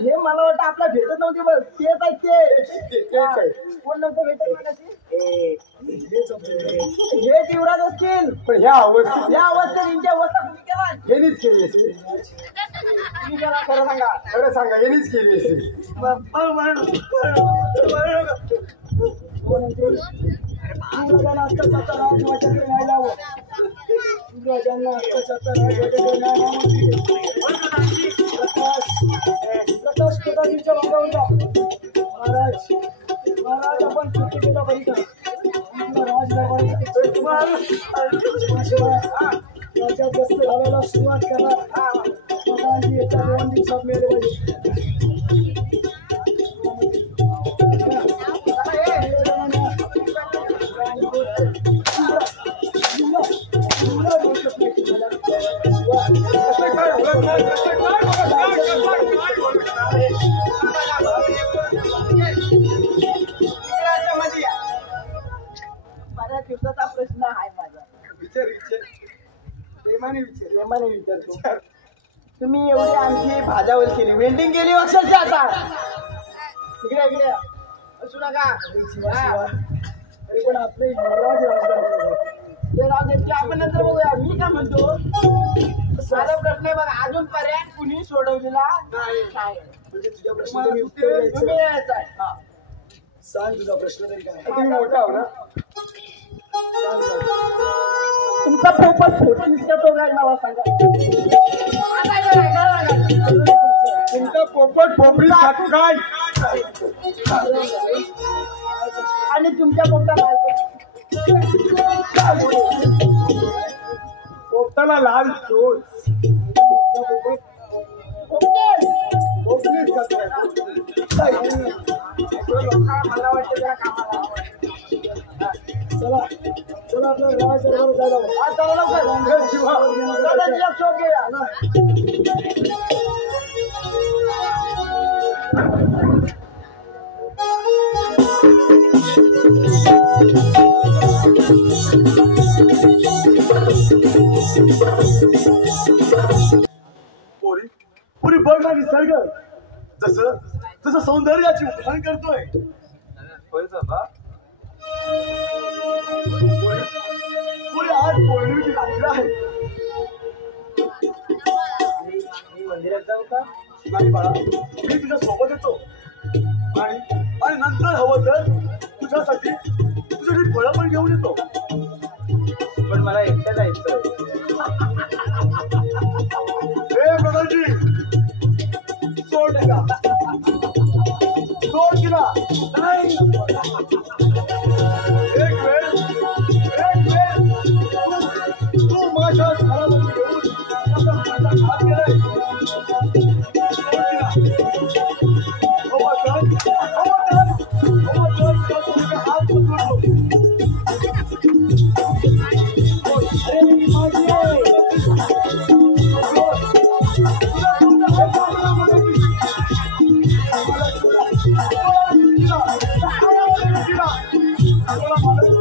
हे मला वाटतं आपला भेटत नव्हती बस तेच आहे ते कोण नव्हतं भेटत हे युवराज असतील. पण ह्या अवस्थेत या अवस्थेत यांची अवस्था कुणी केला हेनीच केली असती. तुम्ही केला खरं सांगा. खरं सांगा हेनीच केली असती. महाराज आपण चुकी केला पाहिजे. राज्यात गस्त घालायला सुरुवात करा. प्रधानजी एका 2 दिवसात मेले पाहिजे. बऱ्याच दिवसाचा प्रश्न आहे माझा. प्रेमाने विचार. प्रेमाने विचारतो. तुम्ही एवढी आमची भाजावल केली, वेल्डिंग केली अक्षरशः. आता इकडे इकडे असू नका. तरी पण आपले युवराज राजकारणी ते राहू दे, ते आपण नंतर बघूया. मी काय म्हणतो, साधा प्रश्न आहे बघा, अजून पर्याय कुणी सोडवलेला नाही. म्हणजे तुझ्या प्रश्नाचं मी उत्तर तुम्ही द्यायचं. यायचं आहे. हा. सांग तुझा प्रश्न तरी काय. तुम्ही मोठा हो ना. सांग सांग. तुमचा पोपट फोटो निघतो काय मला सांगा. तुमचा पोपट पोपरी खातो काय. आणि तुमच्या पोपटा पोपटाला लाल चोच. पोपलीच खातो मला वाटतं जरा कामाला. चला चला आपल्या राज दरबार जायला हवं. हा, चला लवकर. दादाजीला शोध घेऊया ना. पोरी पुरी बघ ना निसर्ग जसं जसं सौंदर्याची उभाण करतोय. पुरी आज पौर्णिमेची रात्र आहे. मंदिरात जाऊ का? नाही बाळा मी तुझ्या सोबत येतो आणि आणि नंतर हवं तर तुझ्यासाठी फळं पण घेऊन येतो. पण मला एकटं जायचं. हे प्रधानजी सोड तिला सोड तिला. नाही एक वेळ तू माझ्या घरामध्ये येऊन माझा हात गेलाय. सोड तिला. हात पकडतो.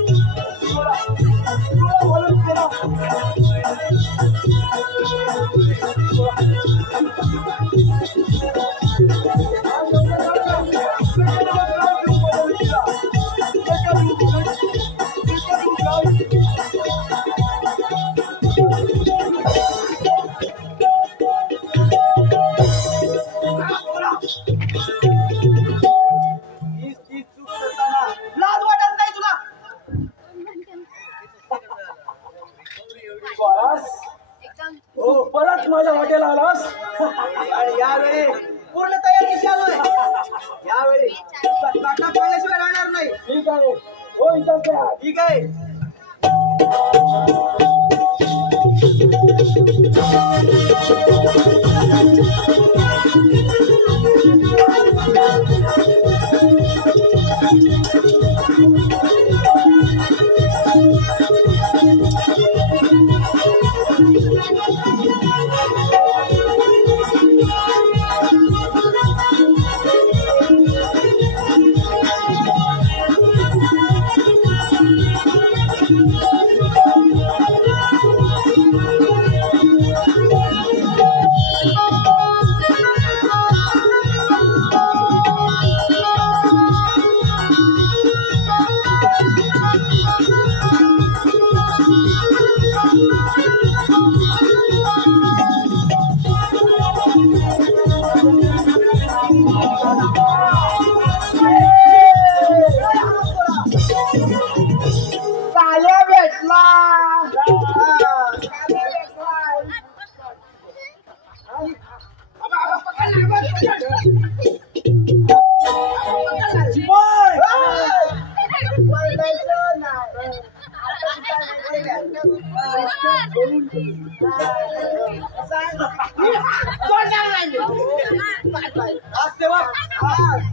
परत माझ्या हॉटेल आलास आणि यावेळी पूर्ण तयारीशी आलोय. यावेळी टाटा पाहिल्याशिवाय राहणार नाही. ठीक आहे हो इथं ठीक आहे.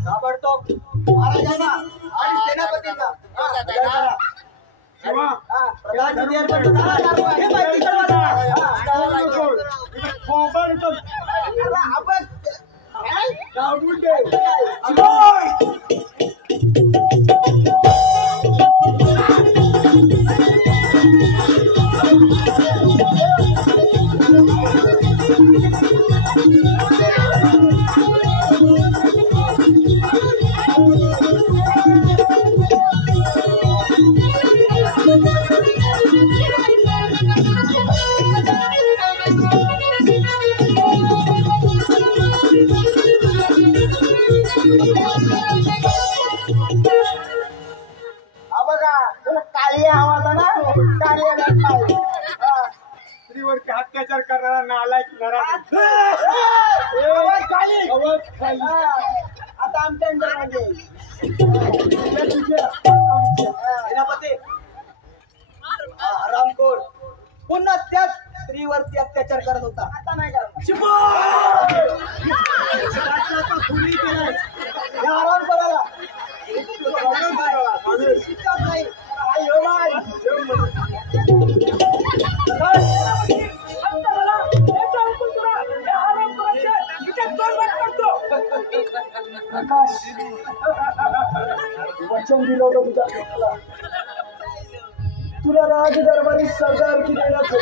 ताबडतोब महाराजांना आणि सेनापतींना स्त्रीवरती अत्याचार करणारा नालायक आता आमच्या सेनापती रामकोट पुन्हा त्याच स्त्रीवरती अत्याचार करत होता. आता नाही करत. आराम करायला वचन दिलं होतं तुझ्या तुला राज दरबारी सरदार की देण्याचं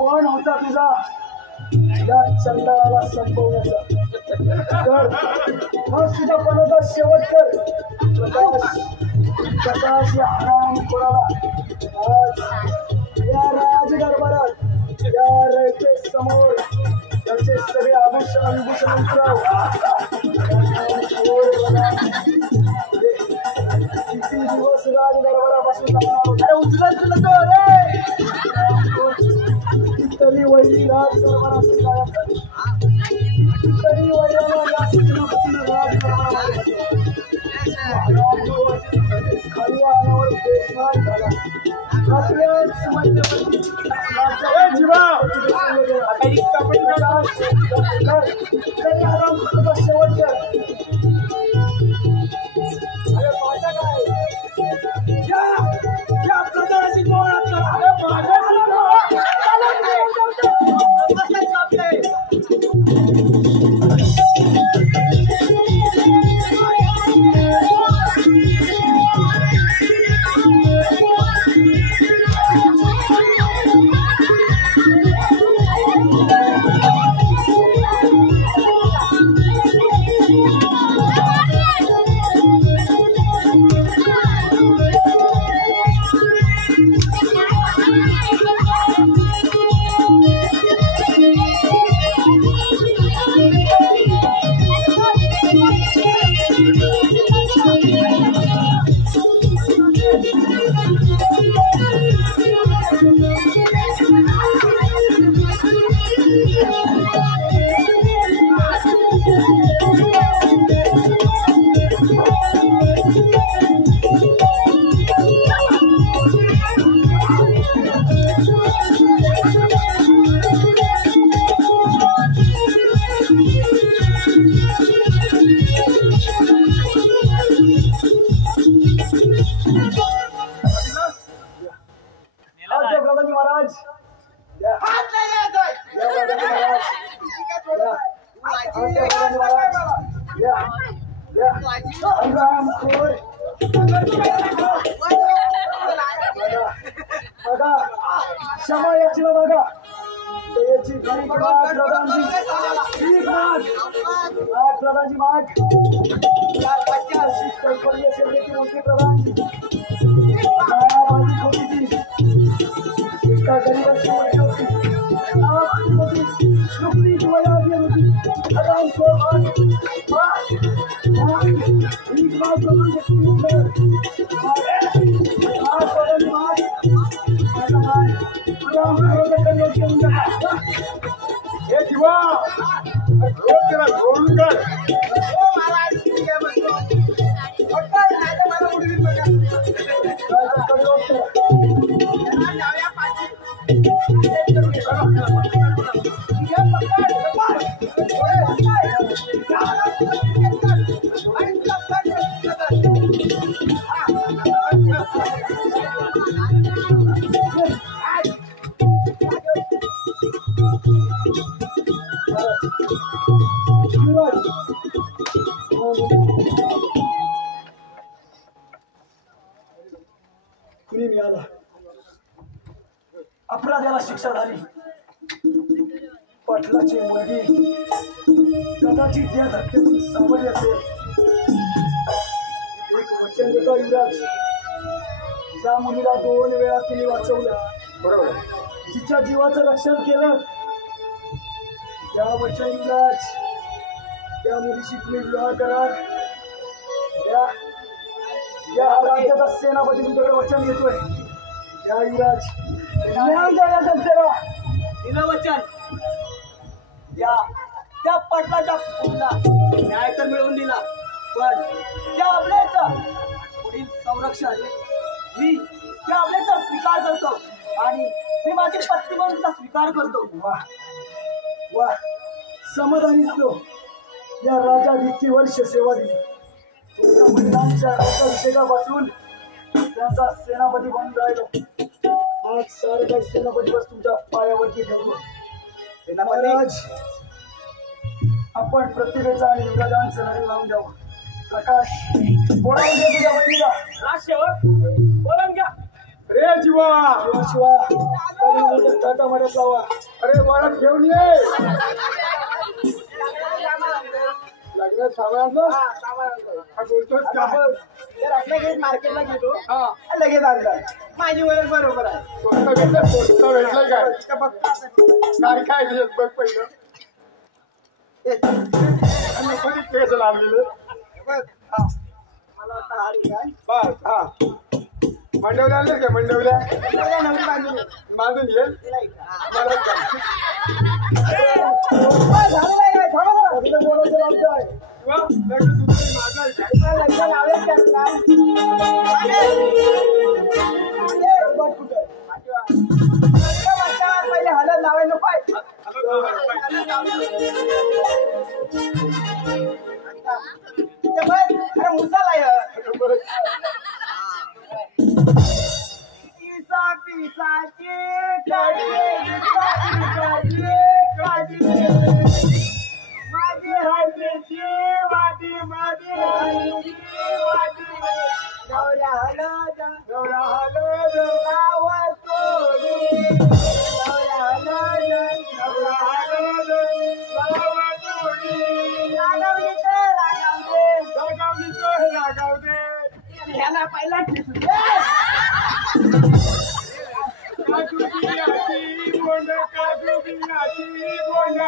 पण होता तुझा या चंडाळाला संपवण्याचा. तर मग तुझ्या पणाचा शेवट कर प्रकाश या हरामखोराला आज या राजदरबारात या रयते समोर त्याचे सगळे आभूषण विभूषण उतराव. किती दिवस राजदरबारापासून अरे उचलत रे. कितीतरी वैरी राजदरबाराचे गायब झाले. कितीतरी वैराला या सेनापतीनं राजदरबारामध्ये खाली आल्यावर बेशुमार झाला. आपल्याच मध्यवर्ती शेवट कर. अरे माझा काय या प्रकाराची गोळा करा. अरे माझ्या क्षमा याचना बघा याची प्रधानजी प्रधानजी माग मोठी प्रधानजी एका गरीबाची वय होती नुकतीच वयाची होती कुणी मिळाला अपराध्याला शिक्षा झाली. पाटलाची मुलगी कदाचित या धक्क्यातून सावरली असेल. एक वचन देतो युवराज, ज्या मुलीला 2 वेळा तिने वाचवलं, बरोबर, जिच्या जीवाचं रक्षण केलं, त्या वचन युवराज त्या मुलीशी तुम्ही विवाह करा. या राज्याचा सेनापती तुमच्याकडे वचन घेतोय. या युवराज न्याय द्या जनतेला. दिलं वचन. या त्या पटलाच्या मुलीला न्याय तर मिळवून दिला, पण त्या अबलेचं पुढील संरक्षण मी त्या अबलेचा स्वीकार करतो आणि मी माझी पत्नी म्हणून तिचा स्वीकार करतो. वा वा, समाधानी झालो. या राजाने इतकी वर्ष सेवा दिली. तुमच्या महिलांच्या राज्याभिषेकापासून त्यांचा सेनापती बनून राहिलो. आज सारे काही सेनापती बस तुमच्या पायावरती ठेवतो. महाराज, आपण प्रतिभेचा आणि युवराजांचं नवीन लावून द्यावं. प्रकाश, बोलावून घ्या तुझ्या बहिणीला. राजसेवक बोलावून घ्या. रे जीवा शिवा टाटा मॅडम लावा. अरे वळत घेऊन ये लग्न सामान बोलतोस का रत्नागिरीत मार्केटला गेलो हा लगेच आणलं. माझी वरच बरोबर आहे. स्वस्त भेटलं काय इथं बघता काय काय दिवस बघ पहिलं आणि कोणी केस लावलेले बघ. हा. मला वाटतं हा रे काय बस हा मंडवल्या आणले का मंडवल्या नवऱ्या नवरी बांधून ये. बांधून ये नाही का? मला सांग. झालं नाही काय? थांबा जरा. लग्न बोलायचं आमचं आहे. किंवा लग्न तुमचं माझं आहे काय? तुला लग्न लावेल का तुला? बाट कुठं आहे? लग्न म्हटल्यावर पहिले हळद लावायला नको आहे. ते बघ, अरे मुसाला आहे. पिसा पिसाची काढी, पिसा पिसाची काढी. माझी हळदीची वाटी, माझी हळदीची वाटी. नवऱ्या हळद, नवरा हळद, लावा तोडी. नवऱ्या हळद, नवरा हळद, लावा तोडी. रागावली तर रागावते. रागावली तर रागावते. ह्याला पहिला ठेचून दे. काजू बियाची बोंड, काजू बियाची बोंड.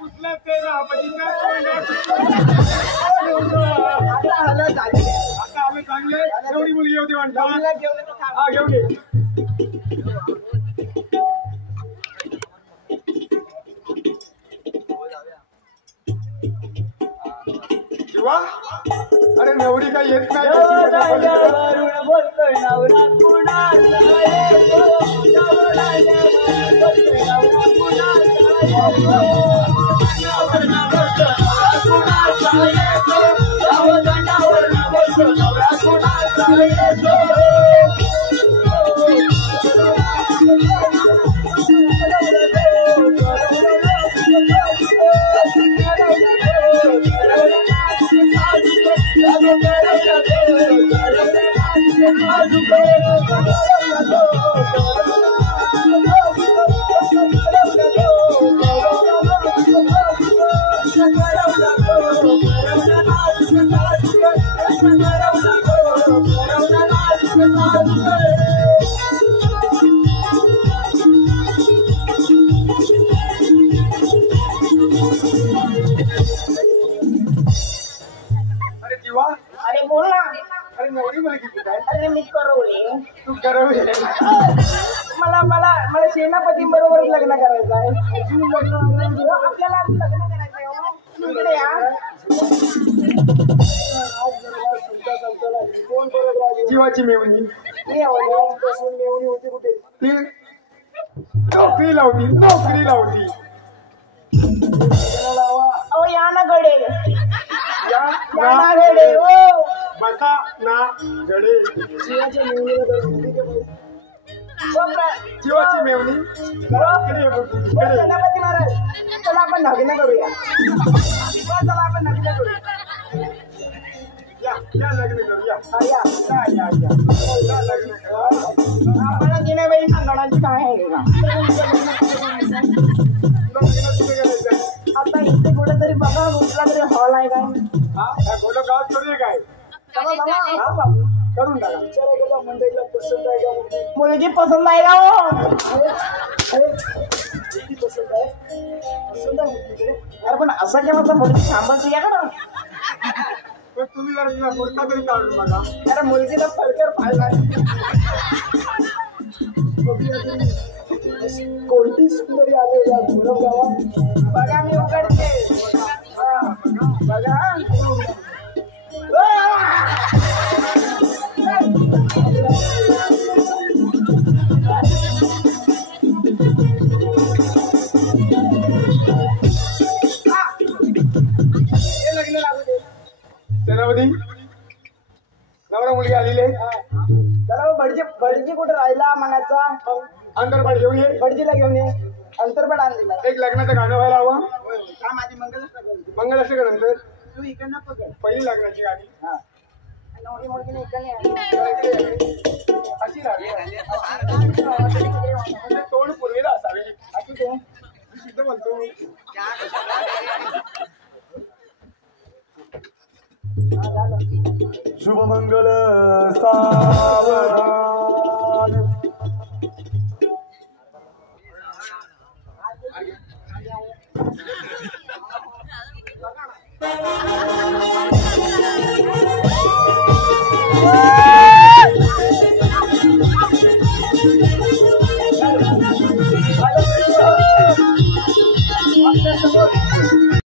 कुठलं ते रापतीचं बोंड. आता हळद झाली. आता आम्ही चांगले एवढी मुलगी होती म्हणता नवरीला घेऊन येतो थांब. हा घेऊन ये शिवा अरे नवरी काही येत नाही अरे जीवा अरे बोल ना. अरे नवरी मुलगी कुठे आहे अरे मी करवले. तू करवली मला मला मला सेनापती बरोबर लग्न करायचं आहे. आपल्याला लग्न करायचं आहे हो. इकडे या. कोण बरोबर आहे? जीवाची मेवणी मी आवडले. पासून मेवणी होती कुठे? ती नोकरी लावती लग्न लावा. अहो या ना गडे. या या ना ना गडे हो. बसा ना गडे जीवाच्या मेवणीला तर होती का बाई? जीवाची मेवणी इकडे ये बघ, इकडे ये. सेनापती महाराज चला आपण लग्न करूया. चला आपण लग्न करूया. या लग्न करू या हा, या. या लग्न करू आपण जिनेबाई सांगण्याची काय आहे का? तुला लग्न कुठे करायचं आता इथे कुठेतरी बघा कुठला तरी हॉल आहे काय? हा खोटं गावात करूया काय चला चला. हा बाबू. करून टाका विचारा करता मंडईला पसंत आहे का मुलगी? मुलगी पसंत आहे का हो? अरे मुलगी पसंत आहे. पसंत आहे मुलगी तुला? अरे पण असं केव्हा तर मुलगी थांबायची या ना. पण तुम्ही जरा तुला पुढचा तरी काढून बघा अरे मुलगीला फडकर पाहिला. बघूया तरी अशी कोणती सुंदरी आली या धुळप गावात? बघा मी उघडते. हा, बघा. हे लग्न लागू दे. सेनापती नवरा मुलगी आलेली आहे चला भटजी भटजी कुठे राहिला मनाचा? अंतरपाठ घेऊन ये भटजीला घेऊन ये. अंतरपट आणलेला. एक लग्नाचं गाणं व्हायला हवं हा माझी मंगलच मंगलाष्टकानंतर तू इकडनं पकड. पहिली लग्नाची गाणी हा. अशी राहावी म्हणजे तोंड पूर्वीला असावे अशी तो सिद्ध म्हणतो. शुभमंगल सावधान.